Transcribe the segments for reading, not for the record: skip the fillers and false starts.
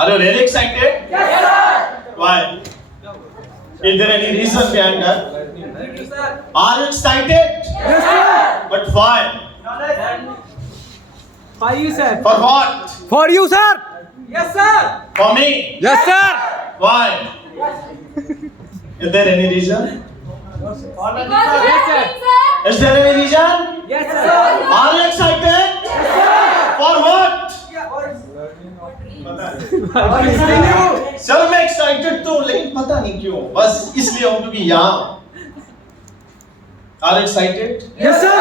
Are you really excited? Yes, sir. Why? Is there any reason behind that? Are you excited? Yes, sir. But why? For you, sir. For what? For you, sir. Yes, sir. For me? Yes, sir. Why? Is there any reason? Yes, sir. Is there any reason? Yes, sir. Are you excited? For what? Sir मैं excited तो लेकिन पता नहीं क्यों, बस इसलिए हूँ क्योंकि यहाँ Are you excited? Yes, sir.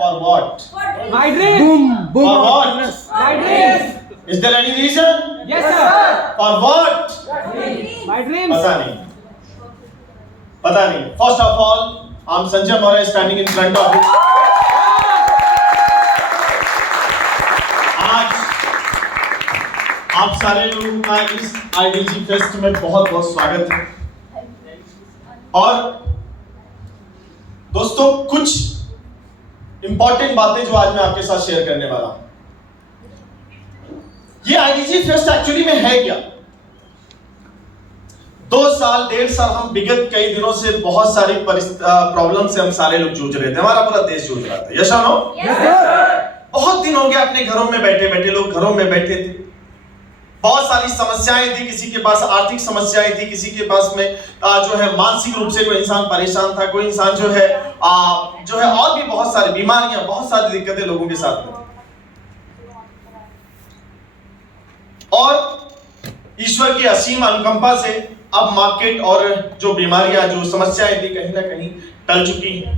For what? My dream. Boom, boom. For what? My dream. Is there any reason? Yes, sir. For what? My dreams. पता नहीं. First of all, I'm Sanjay Maurya standing in front of you. आज आप सारे लोगों का इस IDG fest में बहुत बहुत स्वागत है. और दोस्तों कुछ इंपॉर्टेंट बातें जो आज मैं आपके साथ शेयर करने वाला हूं. ये IDG फेस्ट एक्चुअली में है क्या? 2 साल 1.5 साल हम विगत कई दिनों से बहुत सारी प्रॉब्लम से हम सारे लोग जूझ रहे थे. हमारा पूरा देश जूझ रहा था. यस और नो? बहुत दिन हो गया अपने घरों में बैठे बैठे, लोग घरों में बैठे थे. बहुत सारी समस्याएं थी. किसी के पास आर्थिक समस्याएं थी, किसी के पास में जो है मानसिक रूप से कोई इंसान परेशान था, कोई इंसान जो है और भी बहुत सारी बीमारियां, बहुत सारी दिक्कतें लोगों के साथ में. और ईश्वर की असीम अनुकंपा से अब मार्केट और जो बीमारियां, जो समस्याएं थी, कहीं ना कहीं टल चुकी हैं.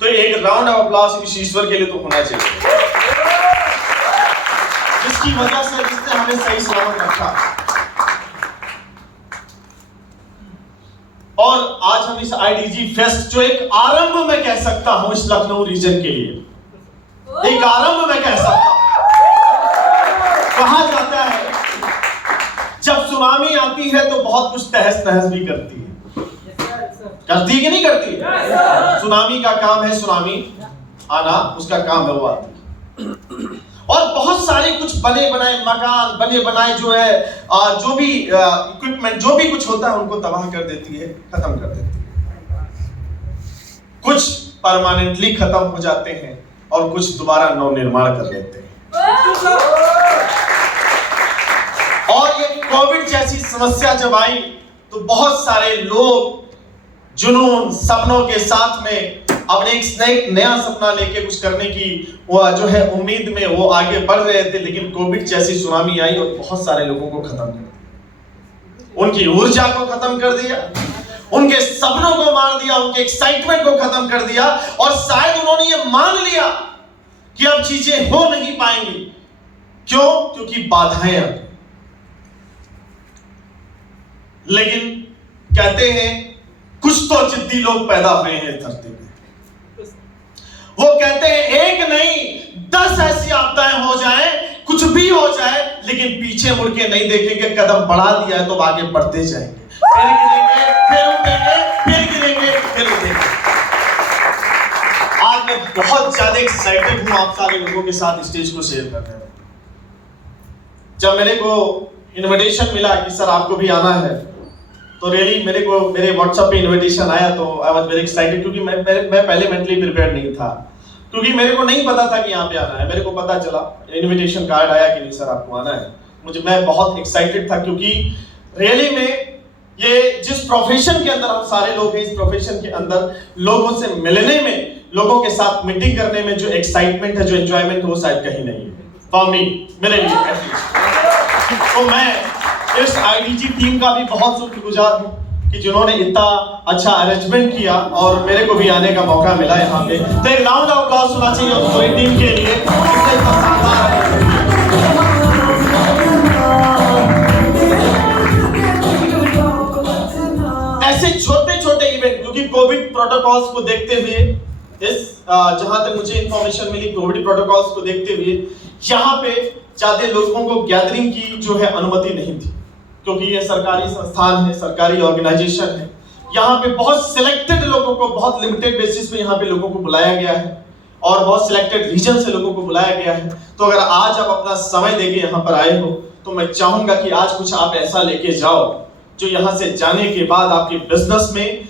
तो एक राउंड ऑफ अप्लॉज इस ईश्वर के लिए तो होना चाहिए, जिसकी वजह से जिसने हमें सही सलामत रखा. और आज हम इस IDG फेस्ट जो एक आरंभ में कह सकता हूं इस लखनऊ रीजन के लिए, एक आरंभ में कह सकता हूं. कहा जाता है जब सुनामी आती है तो बहुत कुछ तहस नहस भी करती है. करती है कि नहीं करती? सुनामी का काम है सुनामी आना, उसका काम है वो आती. और बहुत सारे कुछ बने बनाए मकान, बने बनाए जो है जो भी इक्विपमेंट, जो भी कुछ होता है उनको तबाह कर देती है, खत्म कर देती है. कुछ परमानेंटली खत्म हो जाते हैं और कुछ दोबारा नव निर्माण कर लेते हैं. और ये कोविड जैसी समस्या जब आई तो बहुत सारे लोग जुनून, सपनों के साथ में अपने एक नया सपना लेके कुछ करने की वो जो है उम्मीद में वो आगे बढ़ रहे थे. लेकिन कोविड जैसी सुनामी आई और बहुत सारे लोगों को खत्म कर दिया, उनकी ऊर्जा को खत्म कर दिया, उनके सपनों को मार दिया, उनके एक्साइटमेंट को खत्म कर दिया. और शायद उन्होंने ये मान लिया कि अब चीजें हो नहीं पाएंगी. क्यों? क्योंकि बाधाएं आ गई. लेकिन कहते हैं कुछ तो जिद्दी लोग पैदा हुए हैं धरती पे. वो कहते हैं एक नहीं 10 ऐसी आपदाएं हो जाएं, कुछ भी हो जाए, लेकिन पीछे मुड़ के नहीं देखेंगे. कदम बढ़ा दिया है तो आगे बढ़ते जाएंगे. फिर गिरेंगे, फिर उठेंगे, फिर गिरेंगे, फिर उठेंगे. आज मैं बहुत ज्यादा एक्साइटेड हूं आप सारे लोगों के साथ स्टेज को शेयर करने में. जब मेरे को इनविटेशन मिला कि सर आपको भी आना है, तो रियली मेरे व्हाट्सएप पे इनविटेशन आया तो आई वाज वेरी एक्साइटेड. क्योंकि मैं पहले मेंटली प्रिपेयर्ड नहीं था, क्योंकि मेरे को नहीं पता था कि यहाँ पे आना है. मेरे को पता चला इनविटेशन कार्ड आया कि नहीं सर आपको आना है. मैं बहुत एक्साइटेड था, क्योंकि रियली में ये जिस प्रोफेशन के अंदर हम सारे लोग हैं, इस प्रोफेशन के अंदर लोगों से मिलने में, लोगों के साथ मीटिंग करने में जो एक्साइटमेंट है, जो एंजॉयमेंट है, वो शायद कहीं नहीं है. फॉर मी, मेरे लिए. तो मैं इस IDG टीम का भी बहुत शुक्रगुजार हूं कि जिन्होंने इतना अच्छा अरेंजमेंट किया और मेरे को भी आने का मौका मिला यहाँ पे. तो एक राउंड ऑफ अप्लॉज होना चाहिए उस पूरी टीम के लिए. ऐसे छोटे छोटे इवेंट, क्योंकि कोविड प्रोटोकॉल्स को देखते हुए, जहां तक मुझे इंफॉर्मेशन मिली, कोविड प्रोटोकॉल्स को देखते हुए यहाँ पे ज्यादा लोगों को गैदरिंग की जो है अनुमति नहीं थी, क्योंकि ये सरकारी संस्थान है, सरकारी ऑर्गेनाइजेशन है. यहाँ पे बहुत सिलेक्टेड लोगों को, बहुत लिमिटेड बेसिस पे यहाँ पे लोगों को बुलाया गया है और बहुत सिलेक्टेड रीजन से लोगों को बुलाया गया है. तो अगर आज आप अपना समय देके यहाँ पर आए हो तो मैं चाहूंगा कि आज कुछ आप ऐसा लेके जाओ जो यहां से जाने के बाद आपके बिजनेस में,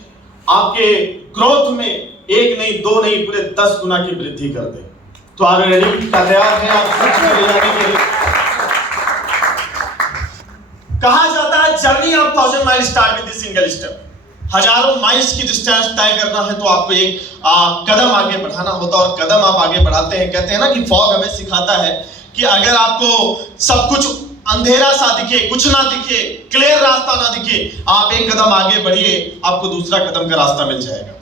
आपके ग्रोथ में एक नहीं, दो नहीं, पूरे 10 गुना की वृद्धि कर दे। तो आप रेडी, तैयार हैं आप कुछ ले जाने के लिए? कहा जाता है journey of 1000 mile start with single step. हजारों माइल्स की डिस्टेंस तय करना है तो आपको एक कदम आगे बढ़ाना होता है, और कदम आप आगे बढ़ाते हैं। कहते हैं ना कि फॉग हमें सिखाता है कि अगर आपको सब कुछ अंधेरा सा दिखे, कुछ ना दिखे, क्लियर रास्ता ना दिखे, आप एक कदम आगे बढ़िए, आपको दूसरा कदम का रास्ता मिल जाएगा।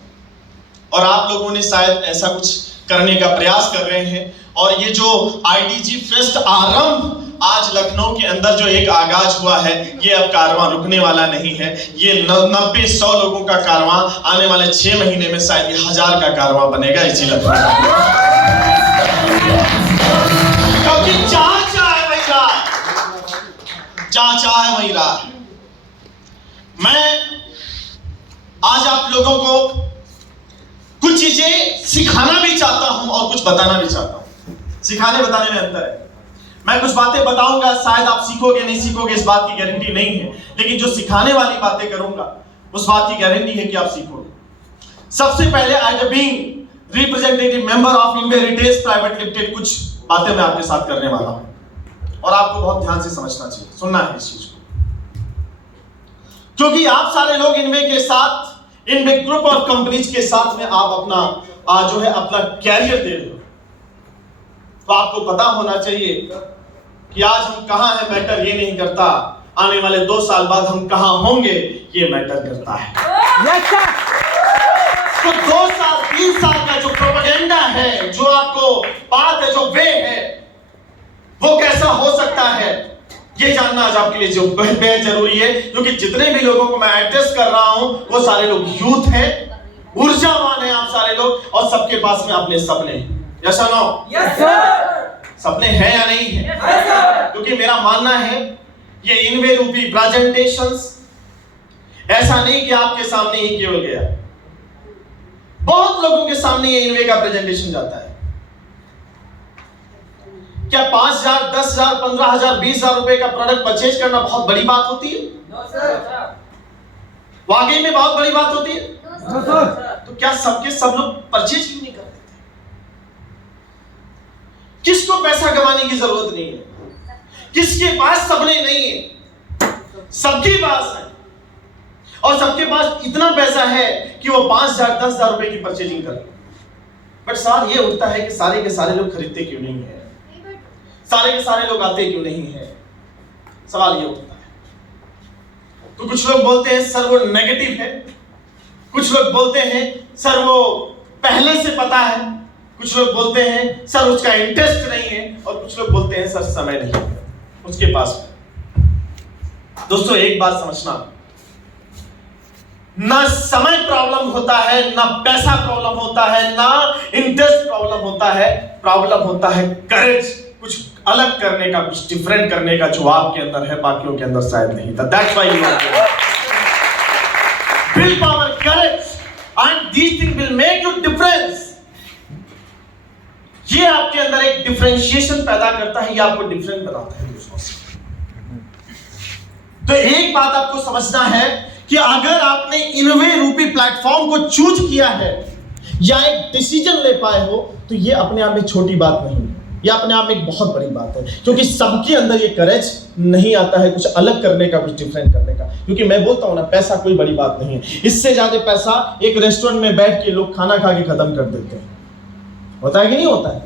और आप लोगों ने शायद ऐसा कुछ करने का प्रयास कर रहे हैं। और ये जो आईडीजी फेस्ट आरंभ आज लखनऊ के अंदर जो एक आगाज हुआ है, ये अब कारवां रुकने वाला नहीं है। ये 90-100 लोगों का कारवां आने वाले 6 महीने में शायद ये 1000 का कारवां बनेगा इसी लखनऊ। क्योंकि जहां चाहे वही राह, जहां चाहे वही राह। मैं आज आप लोगों को कुछ चीजें सिखाना भी चाहता हूं और कुछ बताना भी चाहता हूं। सिखाने बताने में अंतर है। मैं कुछ बातें बताऊंगा, शायद आप सीखोगे नहीं सीखोगे इस बात की गारंटी नहीं है, लेकिन जो सिखाने वाली बातें करूंगा उस बात की गारंटी है कि आप सीखोगे। सबसे पहले as a being representative member of Inway retail private limited कुछ बातें मैं आपके साथ करने वाला हूं और आपको बहुत ध्यान से समझना चाहिए, सुनना है इस चीज को। क्योंकि आप सारे लोग इनवे के साथ, इनवे ग्रुप ऑफ कंपनीज के साथ में आप अपना जो है अपना कैरियर दे रहे हो, तो आपको पता होना चाहिए कि आज हम कहां हैं मैटर ये नहीं करता, आने वाले 2 साल बाद हम कहां होंगे ये मैटर करता है। Yes sir. तो 2 साल 3 साल का जो प्रोपेगेंडा है, जो आपको बात है, जो वे है, वो कैसा हो सकता है ये जानना आज आपके लिए जो बेहद जरूरी है। क्योंकि जितने भी लोगों को मैं एड्रेस कर रहा हूं वो सारे लोग यूथ हैं, ऊर्जावान हैं आप सारे लोग, और सबके पास में अपने सपने हैं। यस और नो? Yes sir. सपने हैं या नहीं है? Yes sir. क्योंकि मेरा मानना है ये इनवे रूपी प्रेजेंटेशंस ऐसा नहीं कि आपके सामने ही केवल गया, बहुत लोगों के सामने ये इनवे का प्रेजेंटेशन जाता है। क्या 5000, 10000, 15000, 20000 रुपए का प्रोडक्ट परचेज करना बहुत बड़ी बात होती है? No sir. वाकई में बहुत बड़ी बात होती है? No sir. तो क्या सबके सब लोग परचेज क्यों नहीं करते? किसको पैसा कमाने की जरूरत नहीं है? किसके पास सपने नहीं है? सबके पास है, और सबके पास इतना पैसा है कि वो 5000, 10000 रुपए की परचेजिंग करे। बट सवाल ये उठता है कि सारे के सारे लोग खरीदते क्यों नहीं है? सारे के सारे लोग आते क्यों नहीं है? सवाल ये उठता है। तो कुछ लोग बोलते हैं सर वो नेगेटिव है, कुछ लोग बोलते हैं सर वो पहले से पता है, कुछ लोग बोलते हैं सर उसका इंटरेस्ट नहीं है, और कुछ लोग बोलते हैं सर समय नहीं है उसके पास में। दोस्तों एक बात समझना, ना समय प्रॉब्लम होता है, ना पैसा प्रॉब्लम होता है, ना इंटरेस्ट प्रॉब्लम होता है। प्रॉब्लम होता है करेज, कुछ अलग करने का, कुछ डिफरेंट करने का, जो आपके अंदर है बाकियों के अंदर शायद नहीं था। That's why you are here. Willpower, courage, and this thing will make you difference. ये आपके अंदर एक डिफरेंशिएशन पैदा करता है, ये आपको डिफरेंट बनाता है दूसरों से। तो एक बात आपको समझना है कि अगर आपने इनवे रूपी प्लेटफॉर्म को चूज किया है या एक डिसीजन ले पाए हो, तो ये अपने आप में छोटी बात नहीं है, ये अपने आप में एक बहुत बड़ी बात है। क्योंकि सबके अंदर ये करेज नहीं आता है कुछ अलग करने का, कुछ डिफरेंट करने का। क्योंकि मैं बोलता हूं ना, पैसा कोई बड़ी बात नहीं है। इससे ज्यादा पैसा एक रेस्टोरेंट में बैठ के लोग खाना खा के खत्म कर देते हैं। होता है कि नहीं होता है?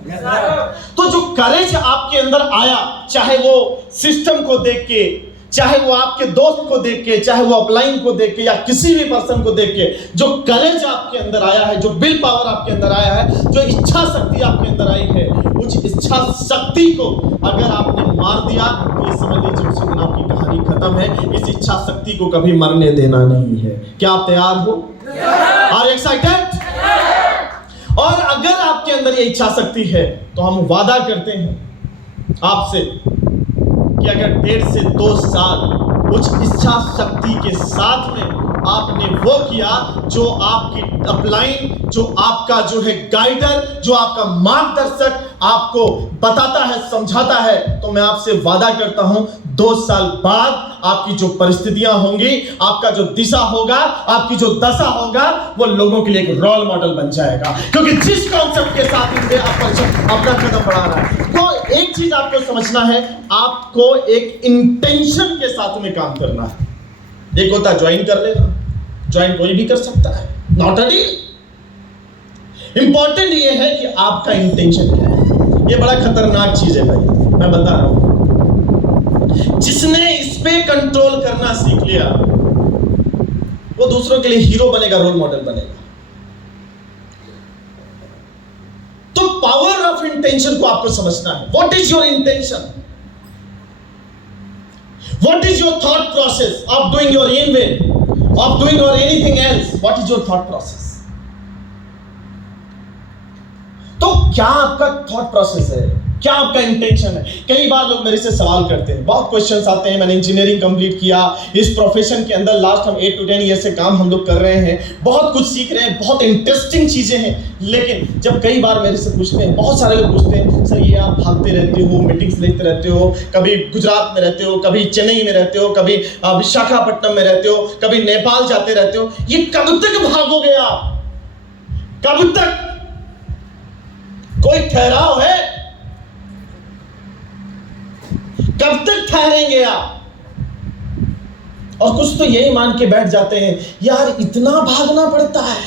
तो जो करेज आपके अंदर आया, चाहे वो सिस्टम को देख के, चाहे वो आपके दोस्त को देख के, चाहे वो अपलाइन को देख के, या किसी भी पर्सन को देख के, जो करेज आपके अंदर आया है, जो विल पावर आपके अंदर आया है, जो इच्छा शक्ति आपके अंदर आई है, उस इच्छा शक्ति को अगर आपने मार दिया तो ये समझ लीजिए उसी दिन आपकी कहानी खत्म है। इस इच्छा शक्ति को कभी मरने देना नहीं है। क्या आप तैयार हो? Are you excited? और अगर आपके अंदर ये इच्छा शक्ति है तो हम वादा करते हैं आपसे कि अगर 1.5 से 2 साल उस इच्छा शक्ति के साथ में आपने वो किया जो आपकी अपलाइन, जो आपका जो है गाइडर, जो आपका मार्गदर्शक आपको बताता है, समझाता है, तो मैं आपसे वादा करता हूं 2 साल बाद आपकी जो परिस्थितियां होंगी, आपका जो दिशा होगा, आपकी जो दशा होगा, वो लोगों के लिए एक रोल मॉडल बन जाएगा। क्योंकि जिस कॉन्सेप्ट के साथ इंडिया अपना कदम बढ़ा रहा है, तो एक चीज आपको समझना है, आपको एक इंटेंशन के साथ में काम करना है। एक होता है ज्वाइन कर लेना, ज्वाइन कोई भी कर सकता है, नॉट अ डील। इंपॉर्टेंट ये है कि आपका इंटेंशन क्या है। ये बड़ा खतरनाक चीज है भाई, मैं बता रहा हूं। जिसने इस पे कंट्रोल करना सीख लिया, वो दूसरों के लिए हीरो बनेगा, रोल मॉडल बनेगा। तो पावर ऑफ इंटेंशन को आपको समझना है। What is your intention? What is your thought process of doing your um way, of doing your anything else? What is your thought process? तो क्या आपका थॉट प्रोसेस है, क्या आपका इंटेंशन है? कई बार लोग मेरे से सवाल करते हैं, बहुत क्वेश्चंस आते हैं। मैंने इंजीनियरिंग कंप्लीट किया, इस प्रोफेशन के अंदर लास्ट हम 8 to 10 ईयर से काम हम लोग कर रहे हैं, बहुत कुछ सीख रहे हैं, बहुत इंटरेस्टिंग चीजें हैं। लेकिन जब कई बार मेरे से पूछते हैं, बहुत सारे लोग पूछते हैं, सर ये आप भागते रहते हो, मीटिंग्स लेते रहते हो, कभी गुजरात में रहते हो, कभी चेन्नई में रहते हो, कभी विशाखापट्टनम में रहते हो, कभी नेपाल जाते रहते हो, ये कब तक भागोगे आप? कब तक? कोई ठहराव है? कब तक ठहरेंगे आप? और कुछ तो यही मान के बैठ जाते हैं, यार इतना भागना पड़ता है,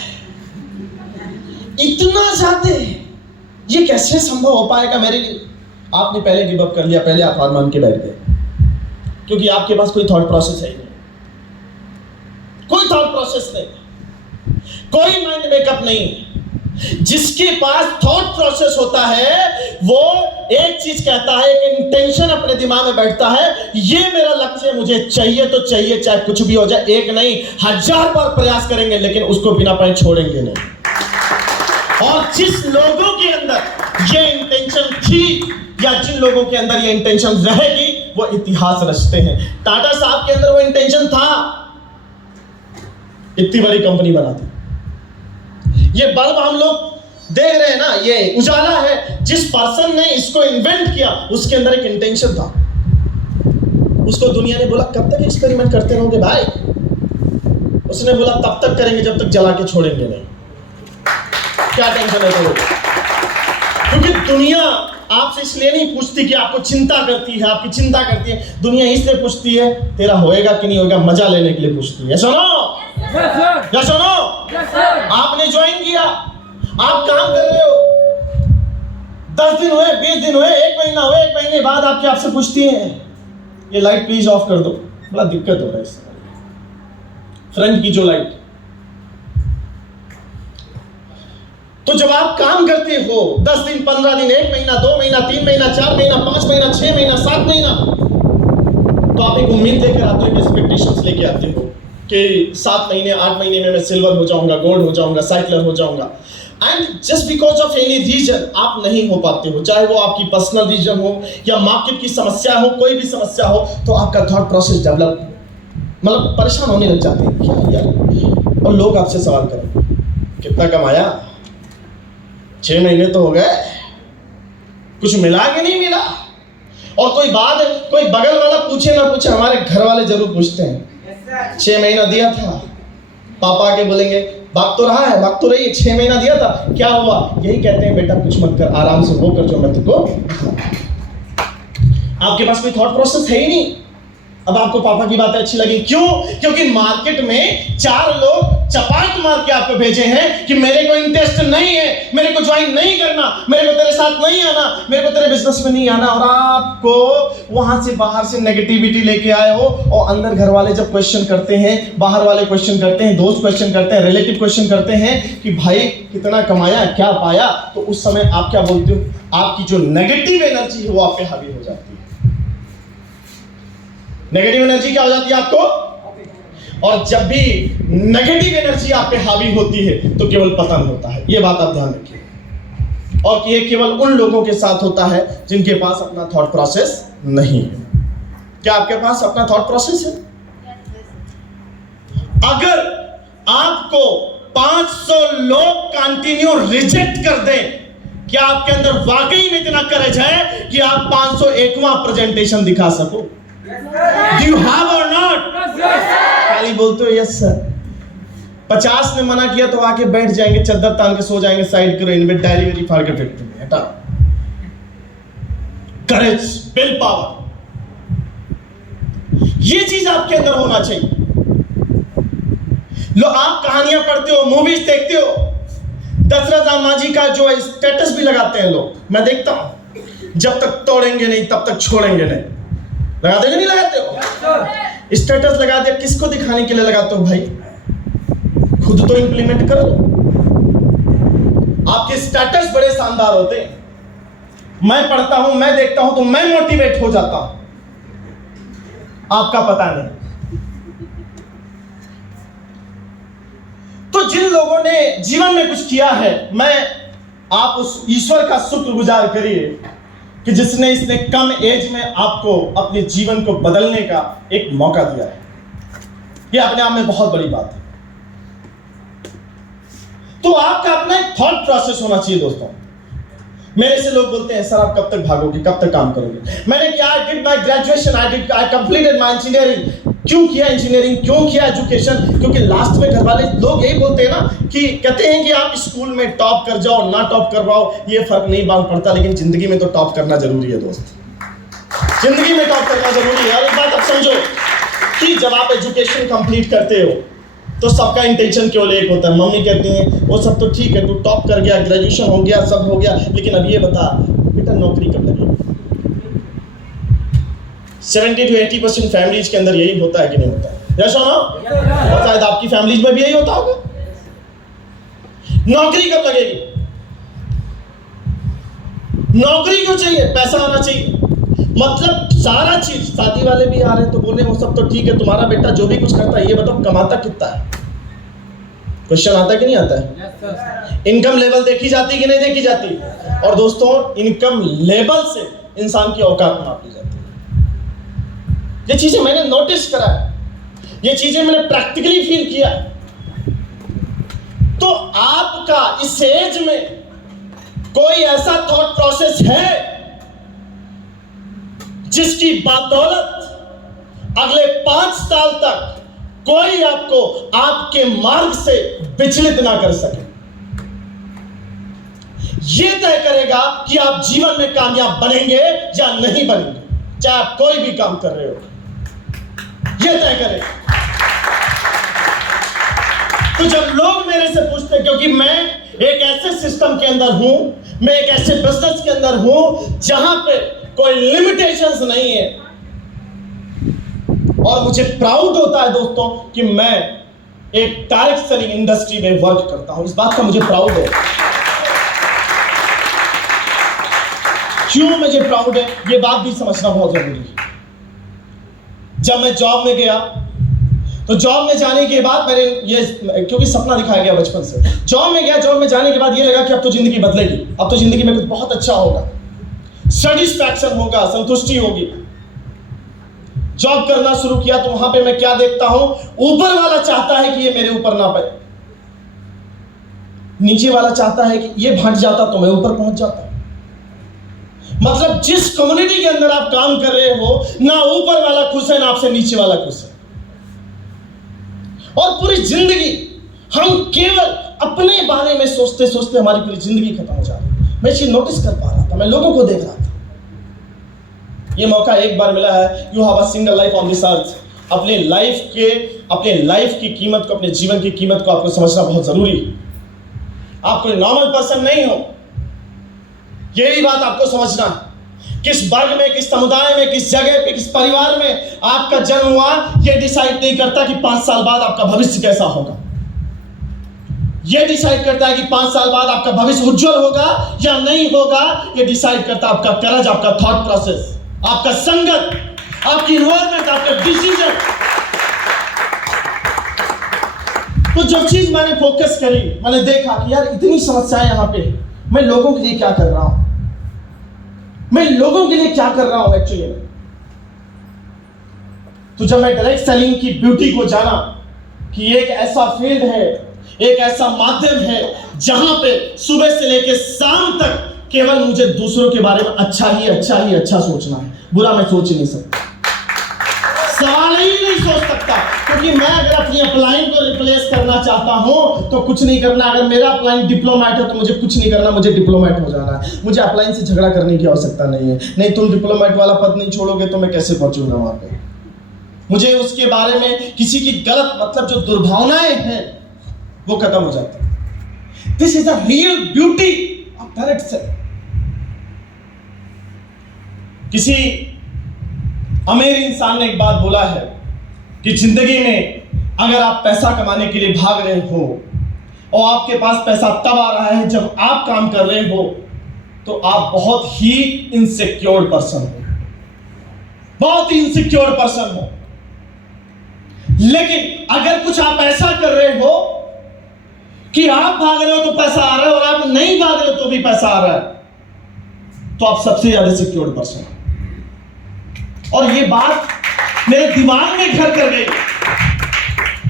इतना जाते हैं, ये कैसे संभव हो पाएगा मेरे लिए? आपने पहले गिव अप कर लिया, पहले आप हार मान के बैठ गए, क्योंकि आपके पास कोई थॉट प्रोसेस है ही नहीं, कोई थॉट प्रोसेस नहीं, कोई माइंड मेकअप नहीं। जिसके पास थॉट प्रोसेस होता है, वो एक चीज कहता है, एक इंटेंशन अपने दिमाग में बैठता है, ये मेरा लक्ष्य है, मुझे चाहिए तो चाहिए, चाहे कुछ भी हो जाए, एक नहीं 1000 बार प्रयास करेंगे, लेकिन उसको बिना पाए छोड़ेंगे नहीं। और जिस लोगों के अंदर ये इंटेंशन थी, या जिन लोगों के अंदर ये इंटेंशन रहेगी, वो इतिहास रचते हैं। टाटा साहब के अंदर वो इंटेंशन था, इतनी बड़ी कंपनी बना दी। ये बल्ब हम लोग देख रहे हैं ना, ये उजाला है, जिस पर्सन ने इसको इन्वेंट किया, उसके अंदर एक इंटेंशन था। उसको दुनिया ने बोला, कब तक एक्सपेरिमेंट करते रहोगे भाई? उसने बोला, तब तक करेंगे जब तक जला के छोड़ेंगे नहीं। क्या टेंशन है तो? क्योंकि दुनिया आपसे इसलिए नहीं पूछती कि आपको चिंता करती है, आपकी चिंता करती है, दुनिया इसलिए पूछती है तेरा होएगा कि नहीं होएगा, मजा लेने के लिए पूछती है। सुनो या सुनो, आपने ज्वाइन किया, आप काम कर रहे हो, 10 दिन हुए, 20 दिन हुए, 1 महीना हुए, 1 महीने बाद आपके आपसे पूछती है, ये लाइट प्लीज ऑफ कर दो, बड़ा दिक्कत हो रहा है इससे, फ्रंट की जो लाइट। तो जब आप काम करते हो 10 दिन, 15 दिन, 1 महीना, 2 महीना, 3 महीना, 4 महीना, 5 महीना, 6 महीना, 7 महीना, तो आप एक उम्मीद लेकर आते हो, एक एक्सपेक्टेशंस लेके आते हो कि 7 महीने, 8 महीने में मैं सिल्वर हो जाऊंगा, गोल्ड हो जाऊंगा, साइक्लर हो जाऊंगा। And just because of any reason आप नहीं हो पाते हो, चाहे वो आपकी पर्सनल रीजन हो या मार्केट की समस्या हो, कोई भी समस्या हो, तो आपका थॉट प्रोसेस डेवलप, मतलब परेशान होने लग जाते हैं, क्या यार। और लोग आपसे सवाल करें, कितना कमाया, 6 महीने तो हो गए, कुछ मिला कि नहीं मिला? और कोई बात है, कोई बगल वाला पूछे ना पूछे, हमारे घर वाले जरूर पूछते हैं, 6 महीना दिया था, पापा आके बोलेंगे भाग तो रहा है, भाग तो रही है, 6 महीना दिया था, क्या हुआ? यही कहते हैं, बेटा कुछ मत कर, आराम से वो कर जो मैं तुमको। आपके पास कोई थॉट प्रोसेस है ही नहीं। अब आपको पापा की बातें अच्छी लगी, क्यों? क्योंकि मार्केट में 4 लोग चपाट मार के आपको भेजे हैं कि मेरे को इंटरेस्ट नहीं है, मेरे को ज्वाइन नहीं करना, मेरे को तेरे साथ नहीं आना, मेरे को तेरे बिजनेस में नहीं आना। और आपको वहां से बाहर से नेगेटिविटी लेके आए हो, और अंदर घर वाले जब क्वेश्चन करते हैं, बाहर वाले क्वेश्चन करते हैं, दोस्त क्वेश्चन करते हैं, रिलेटिव क्वेश्चन करते हैं कि भाई कितना कमाया, क्या पाया, तो उस समय आप क्या बोलते हो? आपकी जो नेगेटिव एनर्जी है वो आप पे हावी हो जाती है। नेगेटिव एनर्जी क्या हो जाती है आपको? और जब भी नेगेटिव एनर्जी आप पे हावी होती है तो केवल पतन होता है। ये बात आप ध्यान रखिए। और ये केवल उन लोगों के साथ होता है जिनके पास अपना थॉट प्रोसेस नहीं है। क्या आपके पास अपना थॉट प्रोसेस है? अगर आपको 500 लोग कंटिन्यू रिजेक्ट कर दें, क्या आपके अंदर वाकई में इतना करेज है कि आप 501वां प्रेजेंटेशन दिखा सको? डू यू हैव और नॉट? खाली बोलते हो यस सर। 50 ने मना किया तो आके बैठ जाएंगे, चद्दर तान के सो जाएंगे, साइड करो, इनमें डायरी वेरी फाड़ के फेंक देंगे। हटा। करेज, विल पावर, ये चीज आपके अंदर होना चाहिए। लो, आप कहानियां पढ़ते हो, मूवीज देखते हो, दशरथ मांझी का जो स्टेटस भी लगाते हैं लोग, मैं देखता हूं, जब तक तोड़ेंगे नहीं तब तक छोड़ेंगे नहीं। लगाते हो नहीं लगाते हो? स्टेटस लगा दिया, किसको दिखाने के लिए लगाते हो भाई? खुद तो इंप्लीमेंट करो। आपके स्टेटस बड़े शानदार होते हैं। मैं पढ़ता हूं, मैं देखता हूं तो मैं मोटिवेट हो जाता हूं, आपका पता नहीं। तो जिन लोगों ने जीवन में कुछ किया है, आप उस ईश्वर का शुक्रगुजार करिए कि जिसने इसने कम एज में आपको अपने जीवन को बदलने का एक मौका दिया है। यह अपने आप में बहुत बड़ी बात है। तो आपका अपना एक थॉट प्रोसेस होना चाहिए दोस्तों। मेरे से लोग बोलते हैं सर आप कब तक भागोगे, कब तक काम करोगे? मैंने किया, I did my graduation, I completed my engineering. क्यों किया इंजीनियरिंग, क्यों किया एजुकेशन? क्योंकि लास्ट में घर वाले लोग यही बोलते हैं ना, कि कहते हैं कि आप स्कूल में टॉप कर जाओ, ना टॉप कर पाओ, ये फर्क नहीं पड़ता, लेकिन जिंदगी में तो टॉप करना जरूरी है दोस्त। जिंदगी में टॉप करना जरूरी है। और एक बात आप समझो कि जब आप एजुकेशन कंप्लीट करते हो तो सबका इंटेंशन केवल एक होता है। मम्मी कहती हैं वो सब तो ठीक है, तू टॉप कर गया, ग्रेजुएशन हो गया, सब हो गया, लेकिन अब ये बता बेटा नौकरी कब लगेगी? 70 to 80% फैमिलीज के अंदर यही होता है कि नहीं होता है? यस और नो? और शायद आपकी फैमिलीज में भी यही होता होगा। नौकरी कब लगेगी? नौकरी क्यों चाहिए? पैसा आना चाहिए। मतलब सारा चीज, शादी वाले भी आ रहे हैं तो बोले वो सब तो ठीक है, तुम्हारा बेटा जो भी कुछ करता है ये बताओ कमाता कितना है? क्वेश्चन आता है कि नहीं आता है? इनकम लेवल देखी जाती कि नहीं देखी जाती? और दोस्तों इनकम लेवल से इंसान की औकात मापी जाती है। ये चीजें मैंने नोटिस करा है, ये चीजें मैंने प्रैक्टिकली फील किया है। तो आपका इस एज में कोई ऐसा थॉट प्रोसेस है जिसकी बदौलत अगले 5 साल तक कोई आपको आपके मार्ग से विचलित ना कर सके? यह तय करेगा कि आप जीवन में कामयाब बनेंगे या नहीं बनेंगे, चाहे आप कोई भी काम कर रहे हो, यह तय करेगा। तो जब लोग मेरे से पूछते हैं, क्योंकि मैं एक ऐसे सिस्टम के अंदर हूं, मैं एक ऐसे बिजनेस के अंदर हूं जहां पे कोई लिमिटेशंस नहीं है, और मुझे प्राउड होता है दोस्तों कि मैं एक डायरेक्ट सेलिंग इंडस्ट्री में वर्क करता हूं। इस बात का मुझे प्राउड है। क्यों मुझे प्राउड है, ये बात भी समझना बहुत जरूरी है। जब मैं जॉब में गया तो जॉब में जाने के बाद मैंने ये, क्योंकि सपना दिखाया गया बचपन से, जॉब में गया, जॉब में जाने के बाद ये लगा कि अब तो जिंदगी बदलेगी, अब तो जिंदगी में कुछ बहुत अच्छा होगा, सेटिस्फैक्शन होगा, संतुष्टि होगी। जॉब करना शुरू किया तो वहां पे मैं क्या देखता हूं, ऊपर वाला चाहता है कि ये मेरे ऊपर ना पड़े, नीचे वाला चाहता है कि ये भट जाता तो मैं ऊपर पहुंच जाता। मतलब जिस कम्युनिटी के अंदर आप काम कर रहे हो, ना ऊपर वाला खुश है ना आपसे नीचे वाला खुश है। और पूरी जिंदगी हम केवल अपने बारे में सोचते सोचते हमारी पूरी जिंदगी खत्म हो जा रही है। मैं ये नोटिस कर पा रहा था, मैं लोगों को देख रहा था। ये मौका एक बार मिला है, you have a single life on this earth. अपने लाइफ की कीमत को, अपने जीवन की कीमत को आपको समझना बहुत जरूरी है। आप कोई नॉर्मल पर्सन नहीं हो, यही बात आपको समझना है। किस वर्ग में, किस समुदाय में, किस जगह पे, किस परिवार में आपका जन्म हुआ, यह डिसाइड नहीं करता कि 5 साल बाद आपका भविष्य कैसा होगा। यह डिसाइड करता है कि 5 साल बाद आपका भविष्य उज्जवल होगा या नहीं होगा। यह डिसाइड करता है आपका करेज, आपका थॉट प्रोसेस, आपका संगत, आपकी इन्वॉल्वमेंट, आपका डिसीजन। तो जब चीज मैंने फोकस करी, मैंने देखा कि यार इतनी समस्याएं यहां पे, मैं लोगों के लिए क्या कर रहा हूं, मैं लोगों के लिए क्या कर रहा हूं एक्चुअली में। तो जब मैं डायरेक्ट सेलिंग की ब्यूटी को जाना कि एक ऐसा फील्ड है, एक ऐसा माध्यम है जहां पे सुबह से लेकर शाम तक केवल मुझे दूसरों के बारे में अच्छा सोचना है, बुरा मैं सोच ही नहीं सकता। सवाल ही नहीं सोच सकता, क्योंकि मैं अगर अपनी अपलाइन को रिप्लेस करना चाहता हूं तो कुछ नहीं करना। अगर मेरा अपलाइन डिप्लोमेट है तो मुझे कुछ नहीं करना, मुझे डिप्लोमेट हो जाना है। मुझे अपलाइन से झगड़ा करने की आवश्यकता नहीं है। नहीं, तुम डिप्लोमेट वाला पद नहीं छोड़ोगे तो मैं कैसे पहुंचूंगा वहां पे। मुझे उसके बारे में किसी की गलत मतलब जो दुर्भावनाएं हैं वो खत्म हो जाती है। This is the real beauty of direct selling. किसी अमीर इंसान ने एक बात बोला है कि जिंदगी में अगर आप पैसा कमाने के लिए भाग रहे हो और आपके पास पैसा तब आ रहा है जब आप काम कर रहे हो, तो आप बहुत ही इनसिक्योर पर्सन हो, बहुत ही इनसिक्योर पर्सन हो। लेकिन अगर कुछ आप ऐसा कर रहे हो कि आप भाग रहे हो तो पैसा आ रहा है और आप नहीं भाग रहे हो तो भी पैसा आ रहा है, तो आप सबसे ज्यादा सिक्योर पर्सन हो। और ये बात मेरे दिमाग में घर कर गई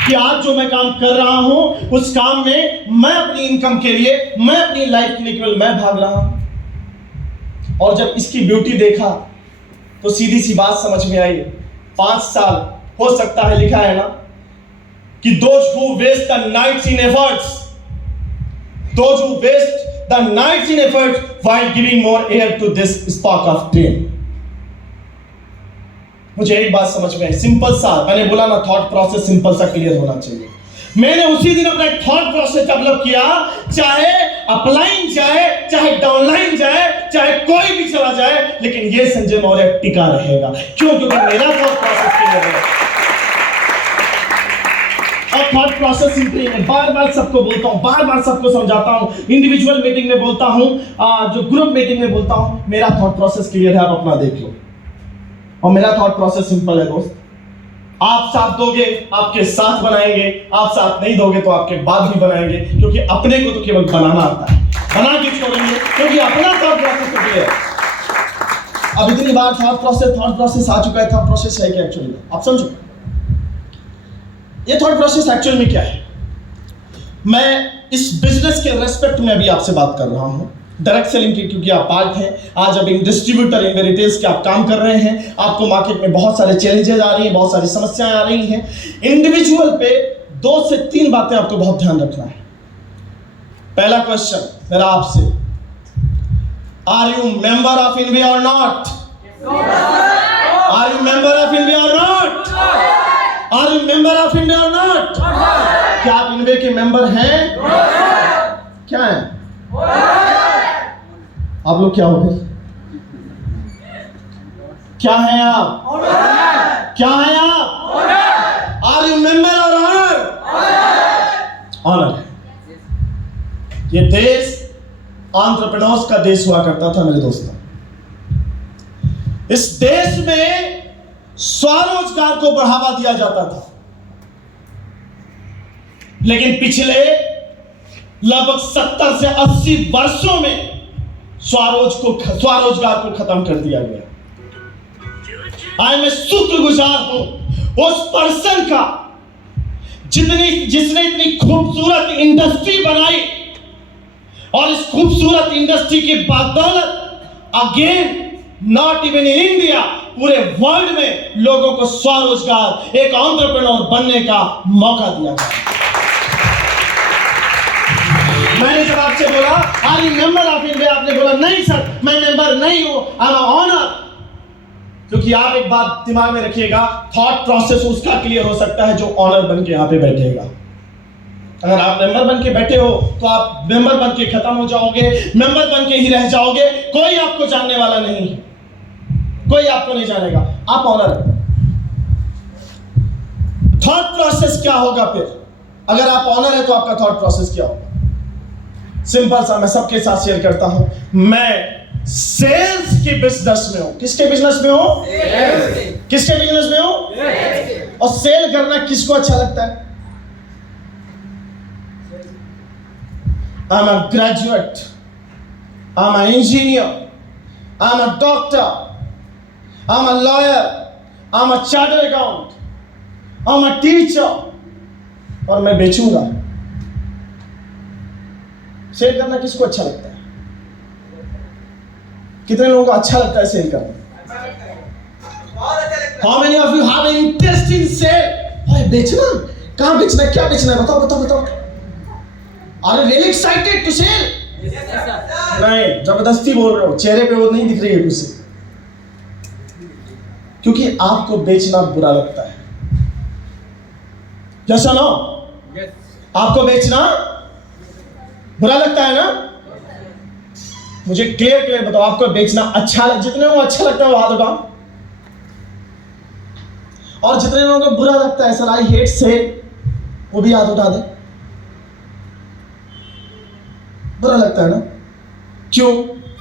कि आज जो मैं काम कर रहा हूं उस काम में मैं अपनी इनकम के लिए, मैं अपनी लाइफ के लिए केवल मैं भाग रहा हूं। और जब इसकी ब्यूटी देखा तो सीधी सी बात समझ में आई। 5 साल हो सकता है, लिखा है ना कि those who waste the nights in efforts, those who waste the nights in effort while giving more air to this spark of dream। मुझे एक बात समझ में आई, सिंपल सा, मैंने बोला ना थॉट प्रोसेस सिंपल सा क्लियर होना चाहिए। मैंने उसी दिन अपना थॉट प्रोसेस डेवलप किया, चाहे अपलाइन जाए, चाहे डाउनलाइन जाए, चाहे कोई भी चला जाए, लेकिन ये संजय मौर्य टिका रहेगा। क्यों? क्योंकि मेरा थॉट प्रोसेस क्लियर है। और थॉट प्रोसेस सिंपली मैं बार बार सबको बोलता हूं, बार बार सबको समझाता हूं, इंडिविजुअल मीटिंग में बोलता हूं, जो ग्रुप मीटिंग में बोलता हूं, मेरा थॉट प्रोसेस क्लियर है, आप अपना देख लो। और मेरा थॉट प्रोसेस सिंपल है दोस्त, आप साथ दोगे आपके साथ बनाएंगे, आप साथ नहीं दोगे तो आपके बाद भी बनाएंगे, क्योंकि अपने को तो केवल बनाना आता है, बना के छोड़ेंगे, क्योंकि अपना थॉट प्रोसेस तो क्लियर है। अब इतनी बार थॉट प्रोसेस आ चुका है, थॉट प्रोसेस है क्या एक्चुअली में, आप समझो ये थॉट प्रोसेस एक्चुअल में क्या है। मैं इस बिजनेस के रेस्पेक्ट में अभी आपसे बात कर रहा हूं, डायरेक्ट सेलिंग की, क्योंकि आप पार्ट हैं। आज अब इन डिस्ट्रीब्यूटर, इन रिटेल्स के आप काम कर रहे हैं, आपको मार्केट में बहुत सारे चैलेंजेस आ रही हैं, बहुत सारी समस्याएं आ रही हैं। इंडिविजुअल पे 2 से 3 बातें आपको बहुत ध्यान रखना है। पहला क्वेश्चन मेरा आपसे, are you member of Inway or not? Are you member of Inway or not? Are you member of Inway or not? क्या आप इनवे के मेंबर हैं? क्या हैं आप लोग? क्या हो गए? क्या है आप? क्या है आप? आर यू मेंबर और ऑनर? ऑनर है। ये देश एंटरप्रेन्योर्स का देश हुआ करता था मेरे दोस्तों। इस देश में स्वरोजगार को बढ़ावा दिया जाता था, लेकिन पिछले लगभग 70 से 80 वर्षों में स्वरोजगार को खत्म कर दिया गया। आज मैं शुक्रगुजार हूं उस पर्सन का जिसने इतनी खूबसूरत इंडस्ट्री बनाई, और इस खूबसूरत इंडस्ट्री की बदौलत again not even in India, पूरे वर्ल्ड में लोगों को स्वरोजगार, एक एंटरप्रेन्योर बनने का मौका दिया गया। मैंने जब आपसे बोला are you member of India, आपने बोला नहीं सर मैं मेंबर नहीं हूं, आई एम ऑनर। क्योंकि आप एक बात दिमाग में रखिएगा, थॉट प्रोसेस उसका क्लियर हो सकता है जो ऑनर बन के यहां पे बैठेगा। अगर आप मेंबर बन के बैठे हो तो आप मेंबर बन के खत्म हो जाओगे, मेंबर बन के ही रह जाओगे, कोई आपको जानने वाला नहीं है, कोई आपको नहीं जानेगा, आप ऑनर है। थॉट प्रोसेस क्या होगा फिर? अगर आप ऑनर है तो आपका थॉट प्रोसेस क्या होगा? सिंपल सा, मैं सबके साथ शेयर करता हूं। मैं सेल्स के बिजनेस में हूं। किसके बिजनेस में हूं? किसके बिजनेस में हूं? और सेल करना किसको अच्छा लगता है? I am a graduate, I am a engineer, I am a doctor, I am a lawyer, I am a chartered account, I am a teacher, और मैं बेचूंगा। सेल करना किसको अच्छा लगता है? कितने लोगों को अच्छा लगता है सेल करना? बहुत अच्छा लगता है। How many of you have an interest in sale? ओए बेचना, कहाँ बेचना है, क्या बेचना है, बताओ बताओ बताओ. Are you really excited to sell? नहीं, जबरदस्ती बोल रहे हो, चेहरे पे वो नहीं दिख रही है गुस्से, क्योंकि आपको बेचना बुरा लगता है. Yes or no? आपको बेचना बुरा लगता है ना? मुझे क्लियर बताओ, आपको बेचना अच्छा जितने को अच्छा लगता है वो हाथ उठाओ, और जितने लोगों को बुरा लगता है सर आई हेट सेल, वो भी हाथ उठा दे. बुरा लगता है ना? क्यों?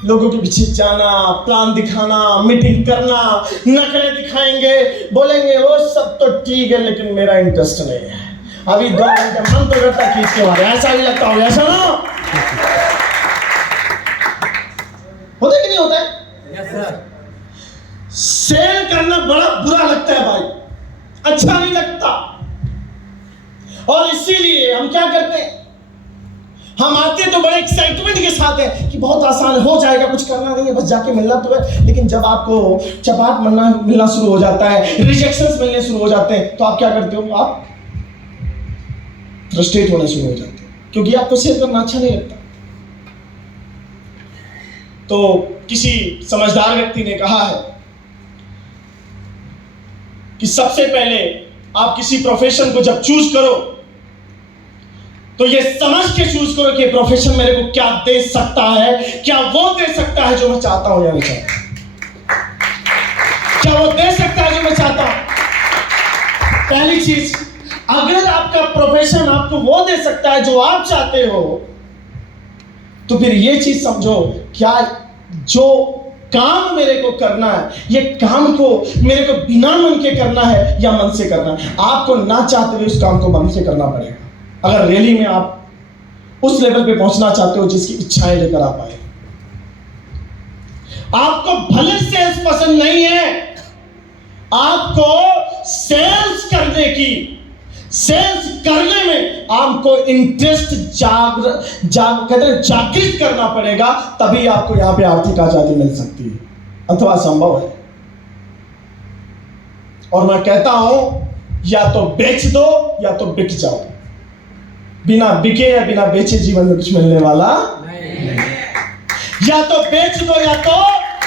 लोगों के पीछे जाना, प्लान दिखाना, मीटिंग करना, नखरे दिखाएंगे, बोलेंगे वो सब तो ठीक है लेकिन मेरा इंटरेस्ट नहीं है, अभी 2 घंटे मन तो करता खींच के मारे. ऐसा भी लगता होगा, ऐसा ना होता है कि नहीं होता है? Yes sir. सेल करना बड़ा बुरा लगता है भाई, अच्छा नहीं लगता. और इसीलिए हम क्या करते हैं, हम आते तो बड़े एक्साइटमेंट के साथ है कि बहुत आसान हो जाएगा, कुछ करना नहीं है, बस जाके मिलना तो है. लेकिन जब आपको चपाट मिलना शुरू हो जाता है, रिजेक्शंस मिलने शुरू हो जाते हैं, तो आप क्या करते हो, आप फ्रस्ट्रेट होना शुरू हो जाते हैं, क्योंकि आपको सेल करना अच्छा नहीं लगता. तो किसी समझदार व्यक्ति ने कहा है कि सबसे पहले आप किसी प्रोफेशन को जब चूज करो तो ये समझ के चूज करो कि प्रोफेशन मेरे को क्या दे सकता है, क्या वो दे सकता है जो मैं चाहता हूं या नहीं चाहता, क्या वो दे सकता है जो मैं चाहता हूं. पहली चीज, अगर आपका प्रोफेशन आपको वो दे सकता है जो आप चाहते हो, तो फिर ये चीज समझो, क्या जो काम मेरे को करना है, ये काम को मेरे को बिना मन के करना है या मन से करना है. आपको ना चाहते हुए उस काम को मन से करना पड़ेगा, अगर रियली में आप उस लेवल पे पहुंचना चाहते हो जिसकी इच्छाएं लेकर आप आए. आपको भले सेल्स पसंद नहीं है, आपको सेल्स करने की, सेल्स करने में आपको इंटरेस्ट जागृत करना पड़ेगा, तभी आपको यहां पे आर्थिक आजादी मिल सकती है, अथवा संभव है. और मैं कहता हूं या तो बेच दो या तो बिक जाओ. बिना बिके या बिना बेचे जीवन में कुछ मिलने वाला नहीं. या तो बेच दो या तो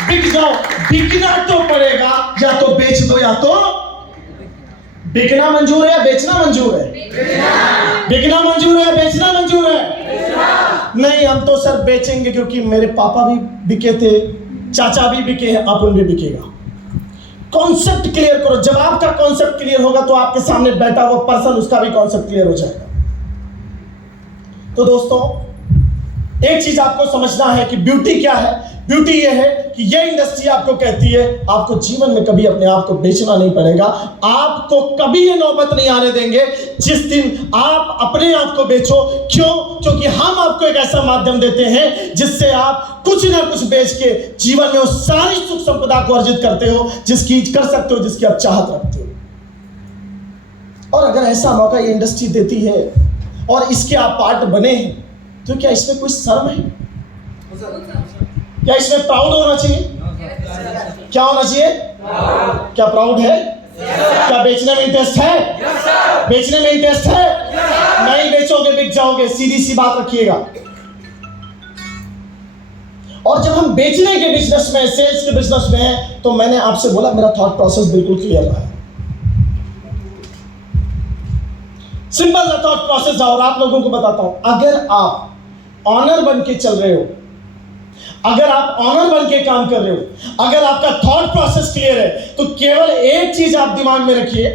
बिक जाओ. बिकना तो पड़ेगा, या तो बेच दो या तो. बिकना मंजूर है, बेचना मंजूर है? बिकना मंजूर है, बेचना मंजूर है? नहीं, हम तो सर बेचेंगे क्योंकि मेरे पापा भी बिके थे, चाचा भी बिके हैं, अपन भी बिकेगा. कॉन्सेप्ट क्लियर करो. जब आपका कॉन्सेप्ट क्लियर होगा तो आपके सामने बैठा हुआ पर्सन, उसका भी कॉन्सेप्ट क्लियर हो जाएगा. तो दोस्तों, एक चीज आपको समझना है कि ब्यूटी क्या है. ब्यूटी ये है कि ये इंडस्ट्री आपको कहती है आपको जीवन में कभी अपने आप को बेचना नहीं पड़ेगा. आपको कभी ये नौबत नहीं आने देंगे जिस दिन आप अपने आप को बेचो. क्यों? क्योंकि हम आपको एक ऐसा माध्यम देते हैं जिससे आप कुछ ना कुछ बेच के जीवन में उस सारी सुख संपदा को अर्जित करते हो जिसकी कर सकते हो, जिसकी आप चाहत रखते हो. और अगर ऐसा मौका ये इंडस्ट्री देती है और इसके आप पार्ट बने हैं, तो क्या इसमें कोई शर्म है? क्या इसमें प्राउड होना चाहिए? क्या होना चाहिए? क्या प्राउड है? क्या बेचने में इंटरेस्ट है? बेचने में इंटरेस्ट है? नहीं बेचोगे बिक जाओगे, सीधी सी बात रखिएगा. और जब हम बेचने के बिजनेस में, सेल्स के बिजनेस में हैं, तो मैंने आपसे बोला मेरा थॉट प्रोसेस बिल्कुल क्लियर रहा है. सिंपल सा थॉट प्रोसेस है और आप लोगों को बताता हूं. अगर आप ऑनर बन के चल रहे हो, अगर आप ऑनर बन के काम कर रहे हो, अगर आपका थॉट प्रोसेस क्लियर है, तो केवल एक चीज आप दिमाग में रखिए,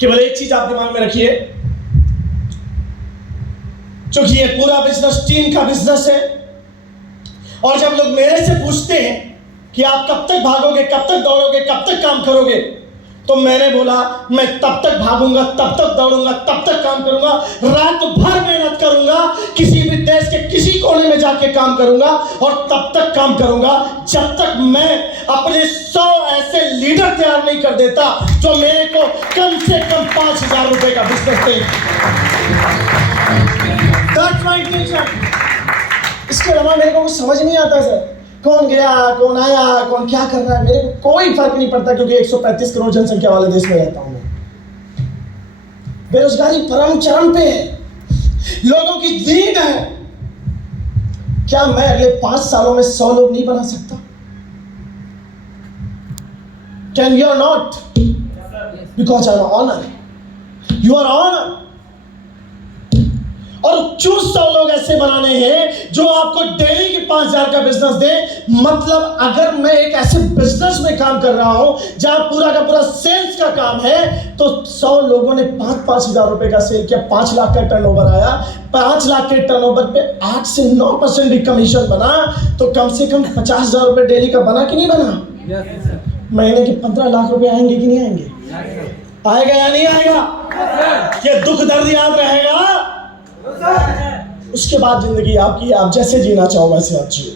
केवल एक चीज आप दिमाग में रखिए, क्योंकि ये पूरा बिजनेस टीम का बिजनेस है. और जब लोग मेरे से पूछते हैं कि आप कब तक भागोगे, कब तक दौड़ोगे, कब तक काम करोगे, तो मैंने बोला मैं तब तक भागूंगा, तब तक दौड़ूंगा, तब तक काम करूंगा, रात भर मेहनत करूंगा, किसी भी देश के किसी कोने में जाके काम करूंगा, और तब तक काम करूंगा जब तक मैं अपने 100 ऐसे लीडर तैयार नहीं कर देता जो मेरे को कम से कम 5,000 रुपए का business they. That's my intention. इसके अलावा मेरे को कुछ समझ नहीं आता सर. कौन गया, कौन आया, कौन क्या कर रहा है, मेरे को कोई फर्क नहीं पड़ता, क्योंकि 135 करोड़ जनसंख्या वाले देश में रहता हूं मैं। बेरोजगारी परम चरम पे है, लोगों की नीड है। क्या मैं अगले 5 सालों में 100 लोग नहीं बना सकता? Can you or not? Because I'm honor. You are honor. और क्यों 100 लोग ऐसे बनाने हैं जो आपको डेली के 5,000 का बिजनेस दे? मतलब अगर मैं एक ऐसे बिजनेस में काम कर रहा हूं जहां पूरा का पूरा सेल्स का काम है, तो 100 लोगों ने 5-5 हजार रुपए का सेल किया, 5 लाख का टर्नओवर आया, 5 लाख के टर्नओवर पे 8 से 9% भी कमीशन बना, तो कम से कम 50,000 रुपए डेली का बना कि नहीं बना? महीने के 15 लाख रुपए आएंगे कि नहीं आएंगे? आएगा या नहीं आएगा? ये दुख दर्द याद रहेगा। उसके बाद जिंदगी आपकी, आप जैसे जीना चाहो वैसे आप जियो।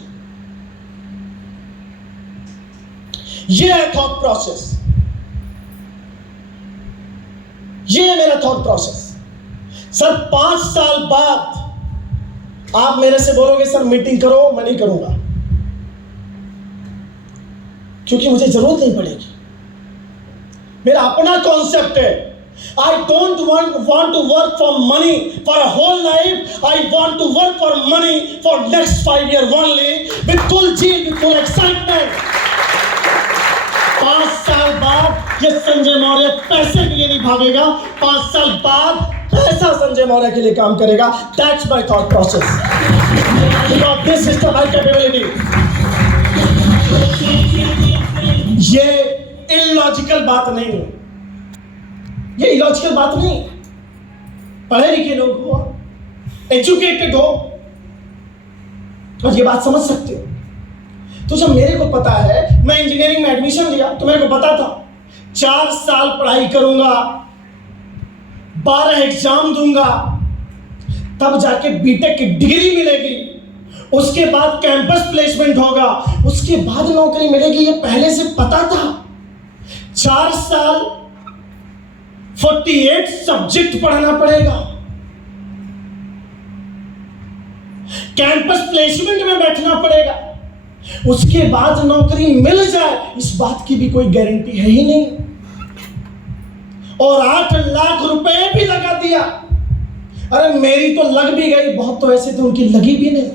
ये है थॉट प्रोसेस, ये है मेरा थॉट प्रोसेस। सर 5 साल बाद आप मेरे से बोलोगे सर मीटिंग करो, मैं नहीं करूंगा, क्योंकि मुझे जरूरत नहीं पड़ेगी। मेरा अपना कॉन्सेप्ट है। I don't want to work for money for a whole life. I want to work for money for next 5 years only, with full zeal, with full excitement. 5 साल बाद ये संजय मौर्य पैसे के लिए नहीं भागेगा, 5 साल बाद पैसा संजय मौर्य के लिए काम करेगा। That's my thought process. Because this is my capability. ये इलॉजिकल बात नहीं है, ये इलॉजिकल बात नहीं। पढ़े लिखे लोग हो, एजुकेटेड हो, और ये बात समझ सकते हो। तो जब मेरे को पता है, मैं इंजीनियरिंग में एडमिशन लिया तो मेरे को पता था 4 साल पढ़ाई करूंगा, 12 एग्जाम दूंगा, तब जाके बीटेक की डिग्री मिलेगी, उसके बाद कैंपस प्लेसमेंट होगा, उसके बाद नौकरी मिलेगी। ये पहले से पता था। 4 साल 48 सब्जेक्ट पढ़ना पड़ेगा, कैंपस प्लेसमेंट में बैठना पड़ेगा, उसके बाद नौकरी मिल जाए, इस बात की भी कोई गारंटी है ही नहीं। और 8 लाख रुपए भी लगा दिया। अरे मेरी तो लग भी गई, बहुत तो ऐसे थे उनकी लगी भी नहीं।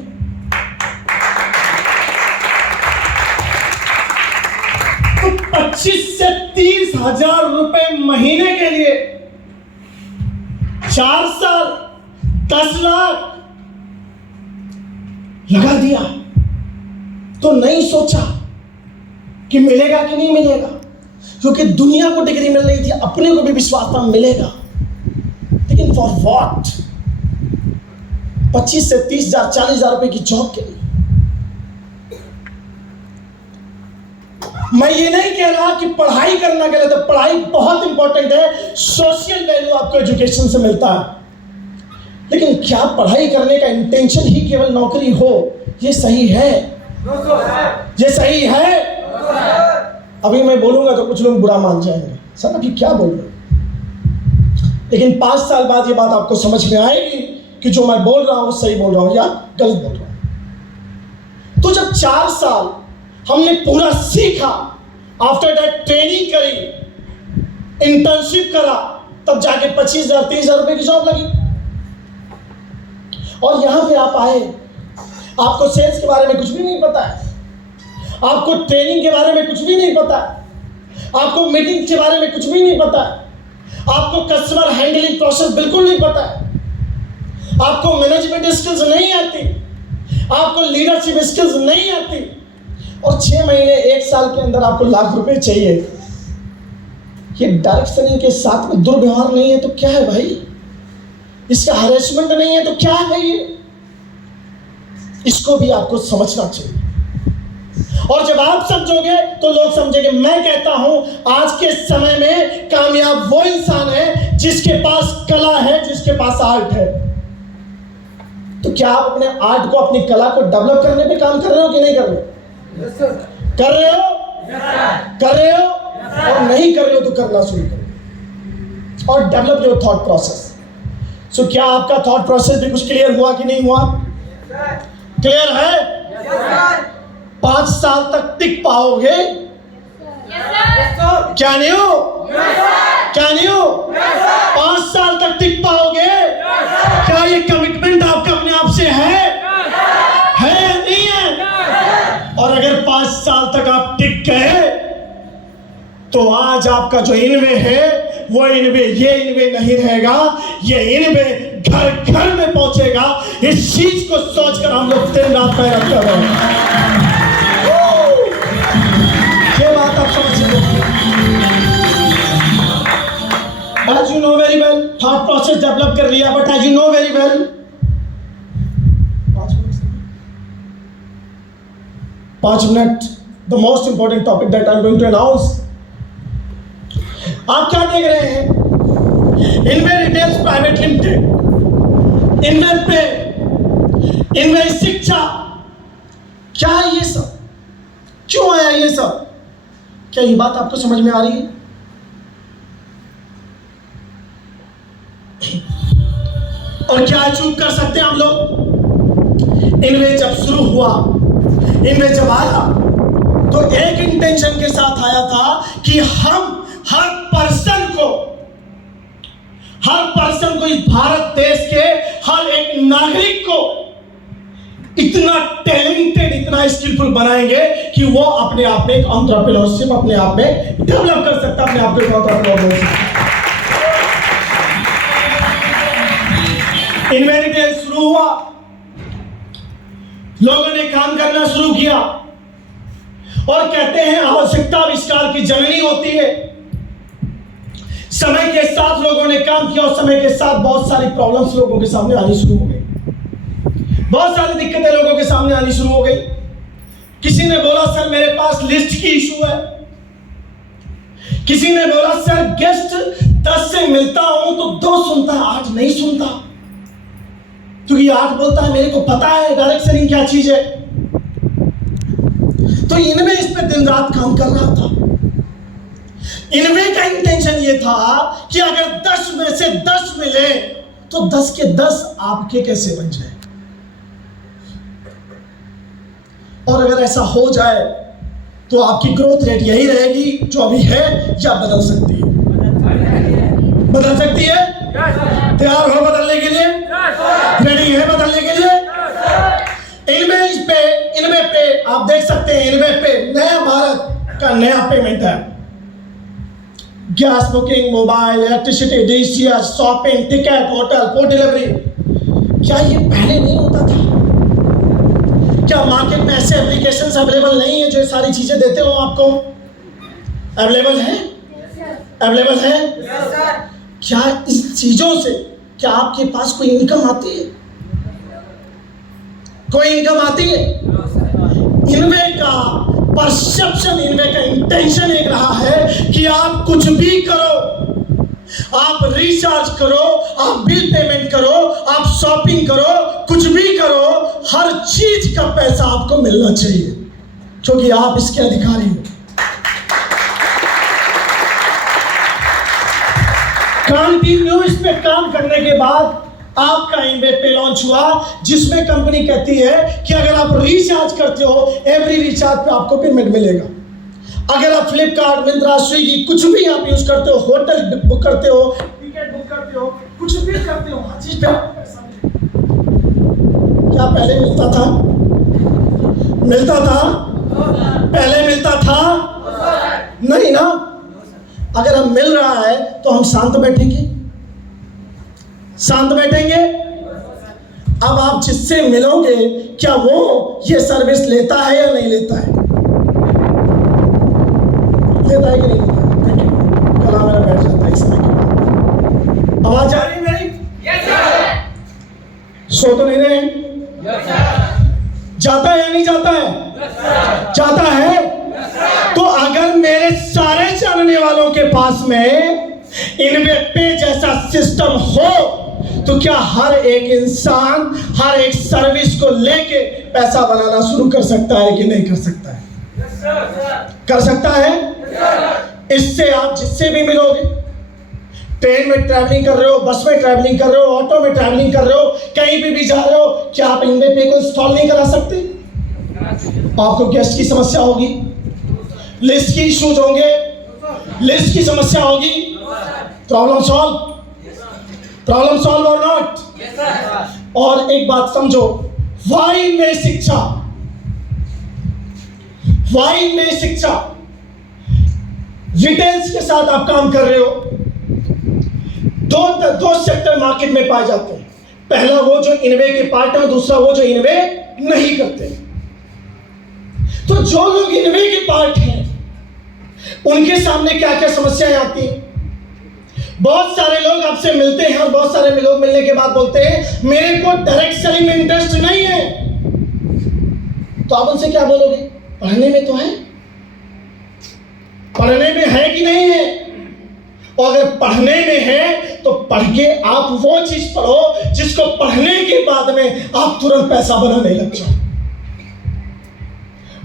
तो 25 से 30 हजार रुपए महीने के लिए 4 साल 10 लाख लगा दिया, तो नहीं सोचा कि मिलेगा कि नहीं मिलेगा, क्योंकि दुनिया को डिग्री मिल रही थी, अपने को भी विश्वास था मिलेगा, लेकिन फॉर व्हाट? 25 से 30 हजार 40 हजार रुपए की जॉब के लिए। मैं ये नहीं कह रहा कि पढ़ाई करना गलत है, पढ़ाई बहुत इंपॉर्टेंट है, सोशल वैल्यू आपको एजुकेशन से मिलता है, लेकिन क्या पढ़ाई करने का इंटेंशन ही केवल नौकरी हो, ये सही है? ये सही है? अभी मैं बोलूंगा तो कुछ लोग बुरा मान जाएंगे, सर अभी क्या बोल रहे हो, लेकिन 5 साल बाद ये बात आपको समझ में आएगी कि जो मैं बोल रहा हूं सही बोल रहा हूं या गलत बोल रहा हूं। तो जब 4 साल हमने पूरा सीखा, आफ्टर दैट ट्रेनिंग करी, इंटर्नशिप करा, तब जाके 25,000 30,000 रुपए की जॉब लगी। और यहां पे आप आए, आपको सेल्स के बारे में कुछ भी नहीं पता है, आपको ट्रेनिंग के बारे में कुछ भी नहीं पता है, आपको मीटिंग के बारे में कुछ भी नहीं पता है, आपको कस्टमर हैंडलिंग प्रोसेस बिल्कुल नहीं पता है, आपको मैनेजमेंट स्किल्स नहीं आती, आपको लीडरशिप स्किल्स नहीं आती, और 6 महीने 1 साल के अंदर आपको लाख रुपए चाहिए। ये डायरेक्शन के साथ में दुर्व्यवहार नहीं है तो क्या है भाई? इसका हरेसमेंट नहीं है तो क्या है ये? इसको भी आपको समझना चाहिए। और जब आप समझोगे तो लोग समझेंगे। मैं कहता हूं आज के समय में कामयाब वो इंसान है जिसके पास कला है, जिसके पास आर्ट है। तो क्या आप अपने आर्ट को, अपनी कला को डेवलप करने पे काम कर रहे हो कि नहीं कर रहे हो? कर रहे हो? कर रहे हो? और नहीं कर रहे हो तो करना शुरू करो और डेवलप योर थॉट प्रोसेस। सो क्या आपका थॉट प्रोसेस भी कुछ क्लियर हुआ कि नहीं हुआ? क्लियर है? 5 साल तक टिक पाओगे? क्या नहीं हो? क्या नहीं हो? 5 साल तक टिक पाओगे? क्या ये कमिटमेंट आपका अपने आप से है या नहीं है? और अगर 5 साल तक आप टिक गए तो आज आपका जो इनवे है वो इनवे ये इनवे नहीं रहेगा, ये इनवे घर घर में पहुंचेगा। इस चीज को सोचकर हम लोग दिन रात पैर रखते हैं। ये बात आप समझिए। As you know very well, thought process develop कर लिया, but as you know very well, 5 minute, the most important topic that I'm going to announce. आप क्या देख रहे हैं? इनवे रिटेल्स प्राइवेट लिमिटेड, इनवे पे, इनवे शिक्षा, क्या है ये सब? क्यों आया ये सब? क्या ये बात आपको समझ में आ रही है? और क्या अचीव कर सकते हैं हम लोग? इनवे जब शुरू हुआ, इनवे जब आया तो एक इंटेंशन के साथ आया था कि हम हर पर्सन को इस भारत देश के हर एक नागरिक को इतना टैलेंटेड, इतना स्किलफुल बनाएंगे कि वो अपने आप में एक एंटरप्रेन्योरशिप अपने आप में डेवलप कर सकता है, अपने आप को एंटरप्रेन्योर बन सकता है। इन्वेंटिव शुरू हुआ, लोगों ने काम करना शुरू किया और कहते हैं आवश्यकता आविष्कार की जननी होती है। समय के साथ लोगों ने काम किया और समय के साथ बहुत सारी प्रॉब्लम्स लोगों के सामने आनी शुरू हो गई, बहुत सारी दिक्कतें लोगों के सामने आनी शुरू हो गई। किसी ने बोला सर मेरे पास लिस्ट की इशू है, किसी ने बोला सर गेस्ट 10 से मिलता हूं तो 2 सुनता है, 8 नहीं सुनता, क्योंकि 8 बोलता है मेरे को पता है डायरेक्शनिंग क्या चीज है। तो इनमें इस पे दिन रात काम कर रहा था। इनवे का इंटेंशन ये था कि अगर 10 में से 10 मिले तो 10 के 10 आपके कैसे बन जाए, और अगर ऐसा हो जाए तो आपकी ग्रोथ रेट यही रहेगी जो अभी है या बदल सकती है? बदल सकती है? तैयार हो बदलने के लिए? रेडी है बदलने के लिए? इनवे पे आप देख सकते हैं, इनवे पे नया भारत का नया पेमेंट है। Gas booking, mobile, electricity, DCS, shopping, ticket, hotel, food delivery, क्या ये पहले नहीं होता था? क्या मार्केट में ऐसे एप्लीकेशंस अवेलेबल नहीं है जो ये सारी चीजें देते हो आपको? अवेलेबल है? अवेलेबल है? क्या इस चीजों से क्या आपके पास कोई इनकम आती है? कोई इनकम आती है? इनवे का परसेप्शन, इनवे का इंटेंशन एक रहा है कि आप कुछ भी करो, आप रिचार्ज करो, आप बिल पेमेंट करो, आप शॉपिंग करो, कुछ भी करो, हर चीज का पैसा आपको मिलना चाहिए क्योंकि आप इसके अधिकारी हो। कंटिन्यू इस पे काम करने के बाद आपका इनवे पे लॉन्च हुआ, जिसमें कंपनी कहती है कि अगर आप रिचार्ज करते हो, एवरी रिचार्ज पे आपको पेमेंट मिलेगा। अगर आप फ्लिपकार्ट, मिंत्रा, स्विगी कुछ भी आप यूज करते हो, होटल बुक करते हो, टिकट बुक करते हो, कुछ भी करते हो, हर चीज पे आपको पैसा मिलेगा। क्या पहले मिलता था? मिलता था? पहले मिलता था? नहीं ना। अगर हम मिल रहा है तो हम शांत बैठेंगे? शांत बैठेंगे? अब आप जिससे मिलोगे क्या वो ये सर्विस लेता है या नहीं लेता है? लेता है कि नहीं लेता है? Thank you. गला मेरा बैठ जाता है इस समय के बाद। आवाज आ रही है मेरी? Yes sir. सो तो नहीं रहे? Yes sir. जाता है या नहीं जाता है? Yes sir. जाता है? तो अगर मेरे सारे जानने वालों के पास में इनवे पे जैसा सिस्टम हो तो क्या हर एक इंसान हर एक सर्विस को लेके पैसा बनाना शुरू कर सकता है कि नहीं कर सकता है? कर सकता है? इससे आप जिससे भी मिलोगे, ट्रेन में ट्रैवलिंग कर रहे हो, बस में ट्रैवलिंग कर रहे हो, ऑटो में ट्रैवलिंग कर रहे हो, कहीं भी जा रहे हो, क्या आप इनवे पे को इंस्टॉल नहीं करा सकते? आपको गेस्ट की समस्या होगी, लिस्ट की इश्यूज होंगे, लिस्ट की समस्या होगी, प्रॉब्लम सॉल्व और नॉट। और एक बात समझो, वाई में शिक्षा डिटेल्स के साथ आप काम कर रहे हो। दो सेक्टर मार्केट में पाए जाते हैं, पहला वो जो इन्वे के पार्ट है, दूसरा वो जो इन्वे नहीं करते। तो जो लोग इन्वे के पार्ट हैं उनके सामने क्या क्या समस्याएं आती हैं। बहुत सारे लोग आपसे मिलते हैं और बहुत सारे लोग मिलने के बाद बोलते हैं मेरे को डायरेक्ट सेलिंग में इंटरेस्ट नहीं है। तो आप उनसे क्या बोलोगे? पढ़ने में तो है, पढ़ने में है कि नहीं है? और अगर पढ़ने में है तो पढ़ के आप वो चीज पढ़ो जिसको पढ़ने के बाद में आप तुरंत पैसा बनाने लग जाओ।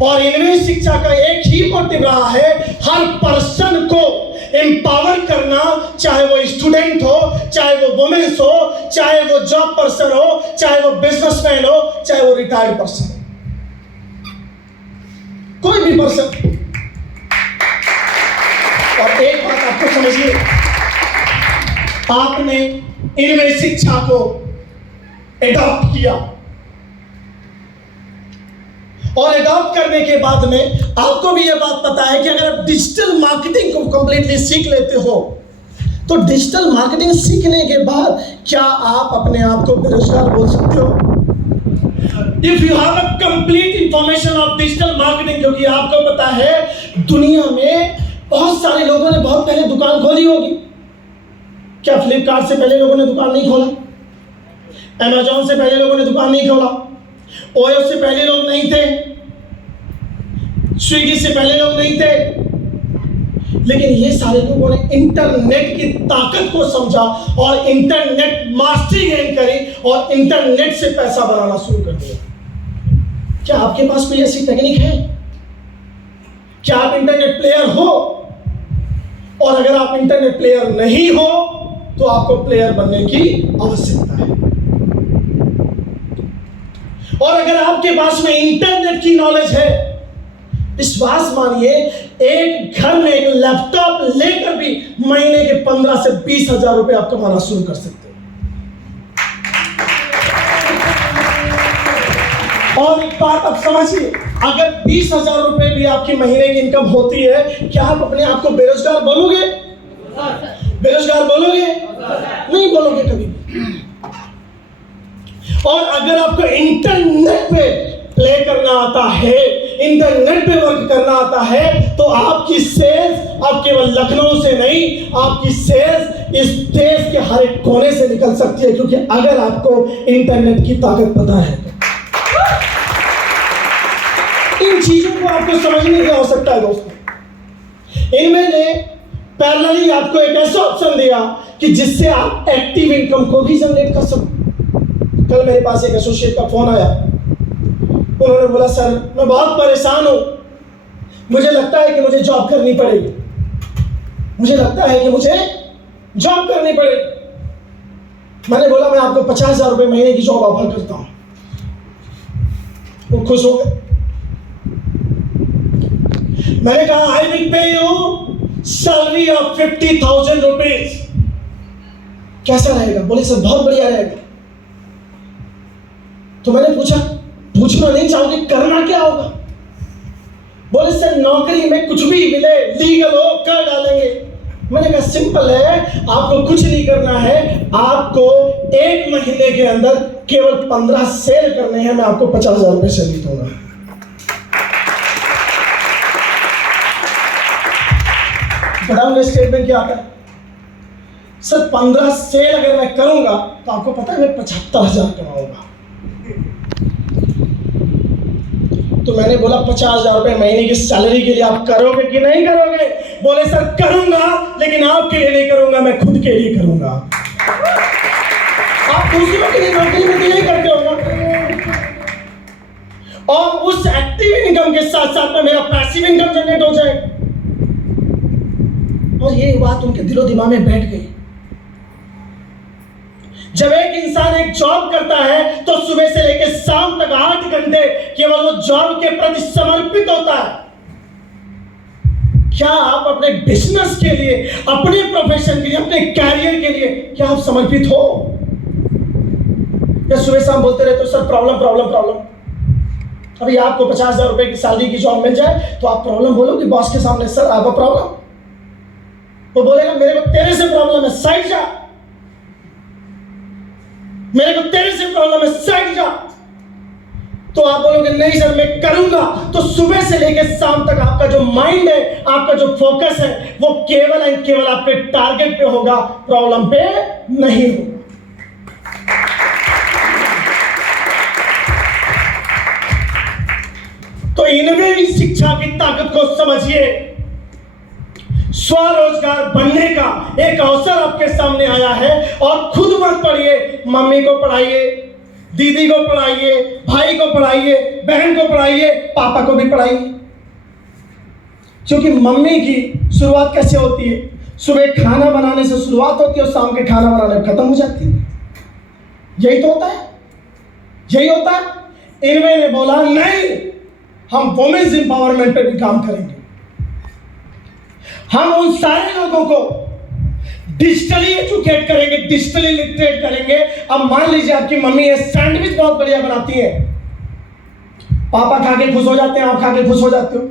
और इनमें शिक्षा का एक ही मोटिव रहा है, हर पर्सन को एम्पावर करना, चाहे वो स्टूडेंट हो, चाहे वो वुमेन्स हो, चाहे वो जॉब पर्सन हो, चाहे वो बिजनेसमैन हो, चाहे वो रिटायर्ड पर्सन हो, कोई भी पर्सन। और एक बात आपको समझिए, आपने इनमें शिक्षा को एडॉप्ट किया और एडॉप्ट करने के बाद में आपको भी यह बात पता है कि अगर आप डिजिटल मार्केटिंग को कंप्लीटली सीख लेते हो तो डिजिटल मार्केटिंग सीखने के बाद क्या आप अपने आप को बेरोजगार बोल सकते हो? If you have a complete information of digital marketing, क्योंकि आपको पता है दुनिया में बहुत सारे लोगों ने बहुत पहले दुकान खोली होगी। क्या फ्लिपकार्ट से पहले लोगों ने दुकान नहीं खोला? अमेजॉन से पहले लोगों ने दुकान नहीं खोला? ओयो से पहले लोग नहीं थे? स्विगी से पहले लोग नहीं थे? लेकिन ये सारे लोगों ने इंटरनेट की ताकत को समझा और इंटरनेट मास्टरी गेन करी और इंटरनेट से पैसा बनाना शुरू कर दिया। क्या आपके पास कोई ऐसी टेक्निक है? क्या आप इंटरनेट प्लेयर हो? और अगर आप इंटरनेट प्लेयर नहीं हो तो आपको प्लेयर बनने की आवश्यकता है। और अगर आपके पास में इंटरनेट की नॉलेज है, विश्वास मानिए, एक घर में एक लैपटॉप लेकर भी महीने के 15 से 20 हजार रुपए आप कमाना शुरू कर सकते हैं। और एक बात आप समझिए, अगर 20,000 रुपए भी आपकी महीने की इनकम होती है, क्या आप अपने आप को बेरोजगार बोलोगे? बेरोजगार बोलोगे? नहीं बोलोगे कभी भी। और अगर आपको इंटरनेट पे प्ले करना आता है, इंटरनेट पे वर्क करना आता है, तो आपकी सेल्स अब केवल लखनऊ से नहीं, आपकी सेल्स इस देश के हर एक कोने से निकल सकती है, क्योंकि अगर आपको इंटरनेट की ताकत पता है। इन चीजों को आपको समझने की आवश्यकता है दोस्तों। इनमें ने पैरेलली आपको एक ऐसा ऑप्शन दिया कि जिससे आप एक्टिव इनकम को भी जनरेट कर सकते। कल मेरे पास एक एसोसिएट का फोन आया, उन्होंने बोला सर मैं बहुत परेशान हूं, मुझे लगता है कि मुझे जॉब करनी पड़ेगी, मुझे लगता है कि मुझे जॉब करनी पड़ेगी। मैंने बोला मैं आपको 50,000 रुपए महीने की जॉब ऑफर करता हूं। वो खुश हो गए। मैंने कहा I will pay you salary of 50,000 rupees. कैसा रहेगा? बोले सर बहुत बढ़िया रहेगा। तो मैंने पूछना नहीं चाहोगे करना क्या होगा? बोले सर नौकरी में कुछ भी मिले, लीगल हो, कर डालेंगे। मैंने कहा सिंपल है, आपको कुछ नहीं करना है, आपको एक महीने के अंदर केवल 15 सेल करने हैं, मैं आपको 50,000 रुपए सैलरी दूंगा। बताऊंगा स्टेटमेंट क्या आता है? सर 15 सेल अगर मैं करूंगा तो आपको पता है मैं 75,000 कमाऊंगा। तो मैंने बोला 50,000 रुपए महीने की सैलरी के लिए आप करोगे कि नहीं करोगे? बोले सर करूंगा, लेकिन आपके लिए नहीं करूंगा, मैं खुद के लिए करूंगा। आप दूसरों के लिए नौकरी में तो यही करते हो ना। और उस एक्टिव इनकम के साथ साथ में मेरा पैसिव इनकम जनरेट हो जाए। और ये बात उनके दिलो दिमाग में बैठ गई। जब एक इंसान एक जॉब करता है तो सुबह से लेकर शाम तक 8 घंटे केवल वो जॉब के प्रति समर्पित होता है। क्या आप अपने बिजनेस के लिए, अपने प्रोफेशन के लिए, अपने कैरियर के लिए क्या आप समर्पित हो? या सुबह शाम बोलते रहते हो सर प्रॉब्लम प्रॉब्लम प्रॉब्लम। अभी आपको 50,000 रुपए की सैलरी की जॉब मिल जाए तो आप प्रॉब्लम बोलोगे बॉस के सामने, सर आप प्रॉब्लम। वो बोलेगा मेरे को तेरे से प्रॉब्लम है, साइड जा। मेरे को तेरे से प्रॉब्लम है, साइड जा। तो आप बोलोगे नहीं सर मैं करूंगा। तो सुबह से लेकर शाम तक आपका जो माइंड है, आपका जो फोकस है, वो केवल एंड केवल आपके टारगेट पे होगा, प्रॉब्लम पे नहीं होगा। तो इनमें शिक्षा की ताकत को समझिए। स्वरोजगार बनने का एक अवसर आपके सामने आया है और खुद मत पढ़िए, मम्मी को पढ़ाइए, दीदी को पढ़ाइए, भाई को पढ़ाइए, बहन को पढ़ाइए, पापा को भी पढ़ाइए। क्योंकि मम्मी की शुरुआत कैसे होती है? सुबह खाना बनाने से शुरुआत होती है और शाम के खाना बनाने खत्म हो जाती है। यही तो होता है, यही होता है। इनमें ने बोला नहीं, हम वुमेन्स एम्पावरमेंट पे भी काम करेंगे। हम उन सारे लोगों को डिजिटली एजुकेट करेंगे, डिजिटली लिटरेट करेंगे। अब मान लीजिए आपकी मम्मी है, सैंडविच बहुत बढ़िया बनाती है, पापा खा के खुश हो जाते हैं, आप खा के खुश हो जाते हो।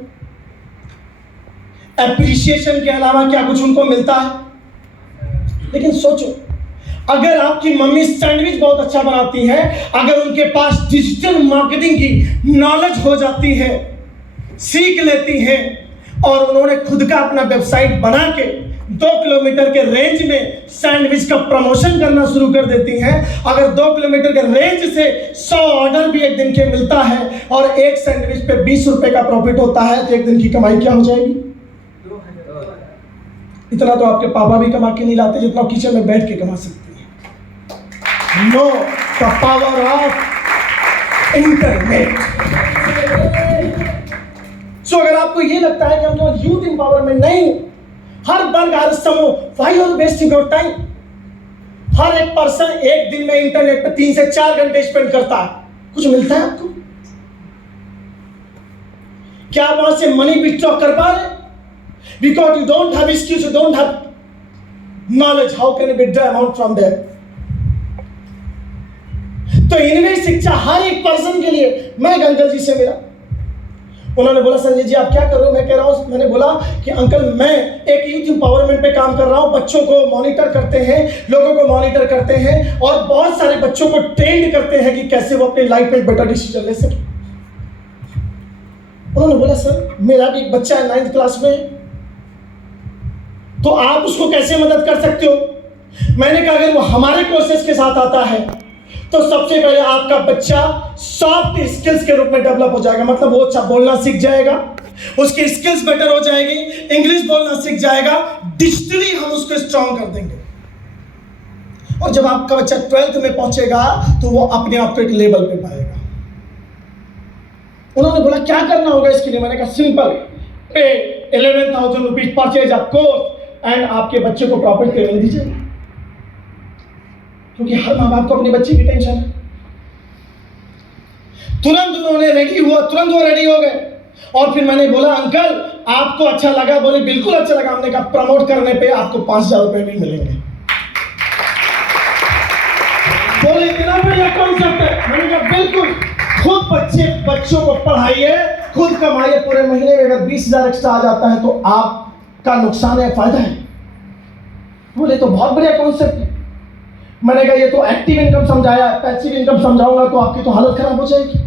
एप्रिसिएशन के अलावा क्या कुछ उनको मिलता है? लेकिन सोचो, अगर आपकी मम्मी सैंडविच बहुत अच्छा बनाती है, अगर उनके पास डिजिटल मार्केटिंग की नॉलेज हो जाती है, सीख लेती है और उन्होंने खुद का अपना वेबसाइट बना के 2 किलोमीटर के रेंज में सैंडविच का प्रमोशन करना शुरू कर देती हैं। अगर 2 किलोमीटर के रेंज से 100 ऑर्डर भी एक दिन के मिलता है और एक सैंडविच पे 20 रुपए का प्रॉफिट होता है, तो एक दिन की कमाई क्या हो जाएगी? इतना तो आपके पापा भी कमा के नहीं लाते जितना किचन में बैठ के कमा सकते हैं। Know the power of internet. So अगर आपको ये लगता है कि हम केवल यूथ एम्पावरमेंट नहीं, हर वर्ग, हर समूह, why are wasting your time? हर एक पर्सन एक दिन में इंटरनेट पे 3 से 4 घंटे स्पेंड करता है, कुछ मिलता है आपको? क्या आप वहां से मनी विथड्रॉ कर पा रहे? Because you don't have skills, you don't have knowledge, how can you withdraw amount from there? तो इनमें शिक्षा हर एक पर्सन के लिए। मैं एक अंकल जी से मिला, उन्होंने बोला संजय जी आप क्या कर रहे हो? मैं कह रहा हूँ, मैंने बोला कि अंकल मैं एक यूथ एम्पावरमेंट पे काम कर रहा हूँ, बच्चों को मॉनिटर करते हैं, लोगों को मॉनिटर करते हैं और बहुत सारे बच्चों को ट्रेंड करते हैं कि कैसे वो अपनी लाइफ में बेटर डिसीजन ले सके। उन्होंने बोला सर मेरा भी एक बच्चा है 9th क्लास में, तो आप उसको कैसे मदद कर सकते हो? मैंने कहा अगर वो हमारे कोर्सेज के साथ आता है तो सबसे पहले आपका बच्चा सॉफ्ट स्किल्स के रूप में डेवलप हो जाएगा। मतलब वो अच्छा बोलना सीख जाएगा, उसकी स्किल्स बेटर हो जाएगी, इंग्लिश बोलना सीख जाएगा, डिजिटली हम उसको स्ट्रांग कर देंगे। और जब आपका बच्चा 12th में पहुंचेगा तो वो अपने आप को एक लेवल पे पाएगा। उन्होंने बोला क्या करना होगा इसके लिए? मैंने कहा सिंपल, पे 11,000 rupees purchase of course and आपके बच्चे को प्रॉपर ट्रेनिंग दीजिए। क्योंकि हर माँ बाप को अपने बच्चे की टेंशन है। तुरंत उन्होंने रेडी हुआ, तुरंत वो रेडी हो गए। और फिर मैंने बोला अंकल आपको अच्छा लगा? बोले बिल्कुल अच्छा लगा। हमने कहा प्रमोट करने पे आपको 5,000 रुपए भी मिलेंगे। बोले इतना बढ़िया कॉन्सेप्ट है। मैंने कहा बिल्कुल, खुद बच्चों को पढ़ाइए, खुद कमाइए। पूरे महीने में अगर 20,000 एक्स्ट्रा आ जाता है तो आपका नुकसान है, फायदा है? बोले तो बहुत बढ़िया कॉन्सेप्ट है। मैंने कहा ये तो एक्टिव इनकम समझाया, पैसिव इनकम समझाऊंगा तो आपकी तो हालत खराब हो जाएगी।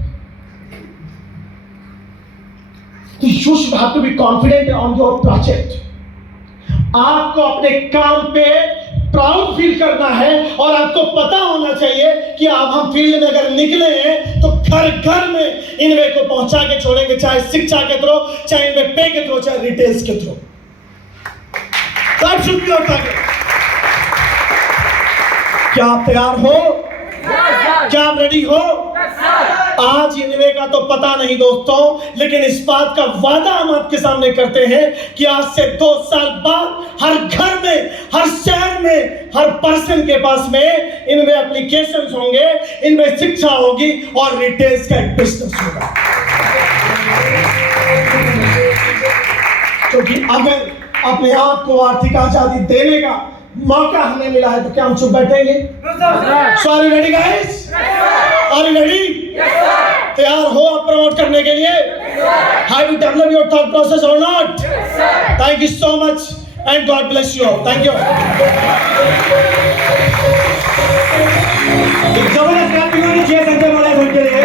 तो you should have to be confident on your project. आपको अपने काम पे प्राउड फील करना है और आपको पता होना चाहिए कि अब हम फील्ड में अगर निकले हैं तो घर घर में इनवे को पहुंचा के छोड़ेंगे, चाहे शिक्षा के थ्रू, चाहे इनवे पे के थ्रू, चाहे रिटेल्स के through. That should be your target. क्या आप तैयार हो? क्या आप रेडी हो? आज इनवे का तो पता नहीं दोस्तों, लेकिन इस बात का वादा हम आपके सामने करते हैं कि आज से 2 साल बाद हर घर में, हर शहर में, हर पर्सन के पास में इनमें एप्लीकेशंस होंगे, इनमें शिक्षा होगी और रिटेल्स का एक बिजनेस होगा। क्योंकि अगर अपने आप को आर्थिक आजादी देने का मौका हमें मिला है तो क्या हम चुप बैठेंगे? So are you ready guys? Are you ready? तैयार हो आप प्रमोट करने के लिए? Have you developed your thought process or not? Thank you so much and God bless you all. Thank you. जबरदस्त क्रांति होनी चाहिए संजय वाले धुन के लिए।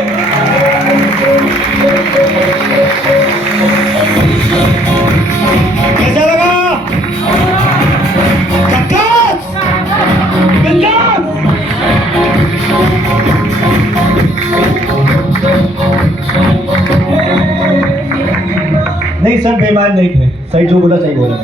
कैसा लगा? झक्कास! बिंदास! नहीं सर, बेईमान नहीं थे, सही जो बोला सही बोला।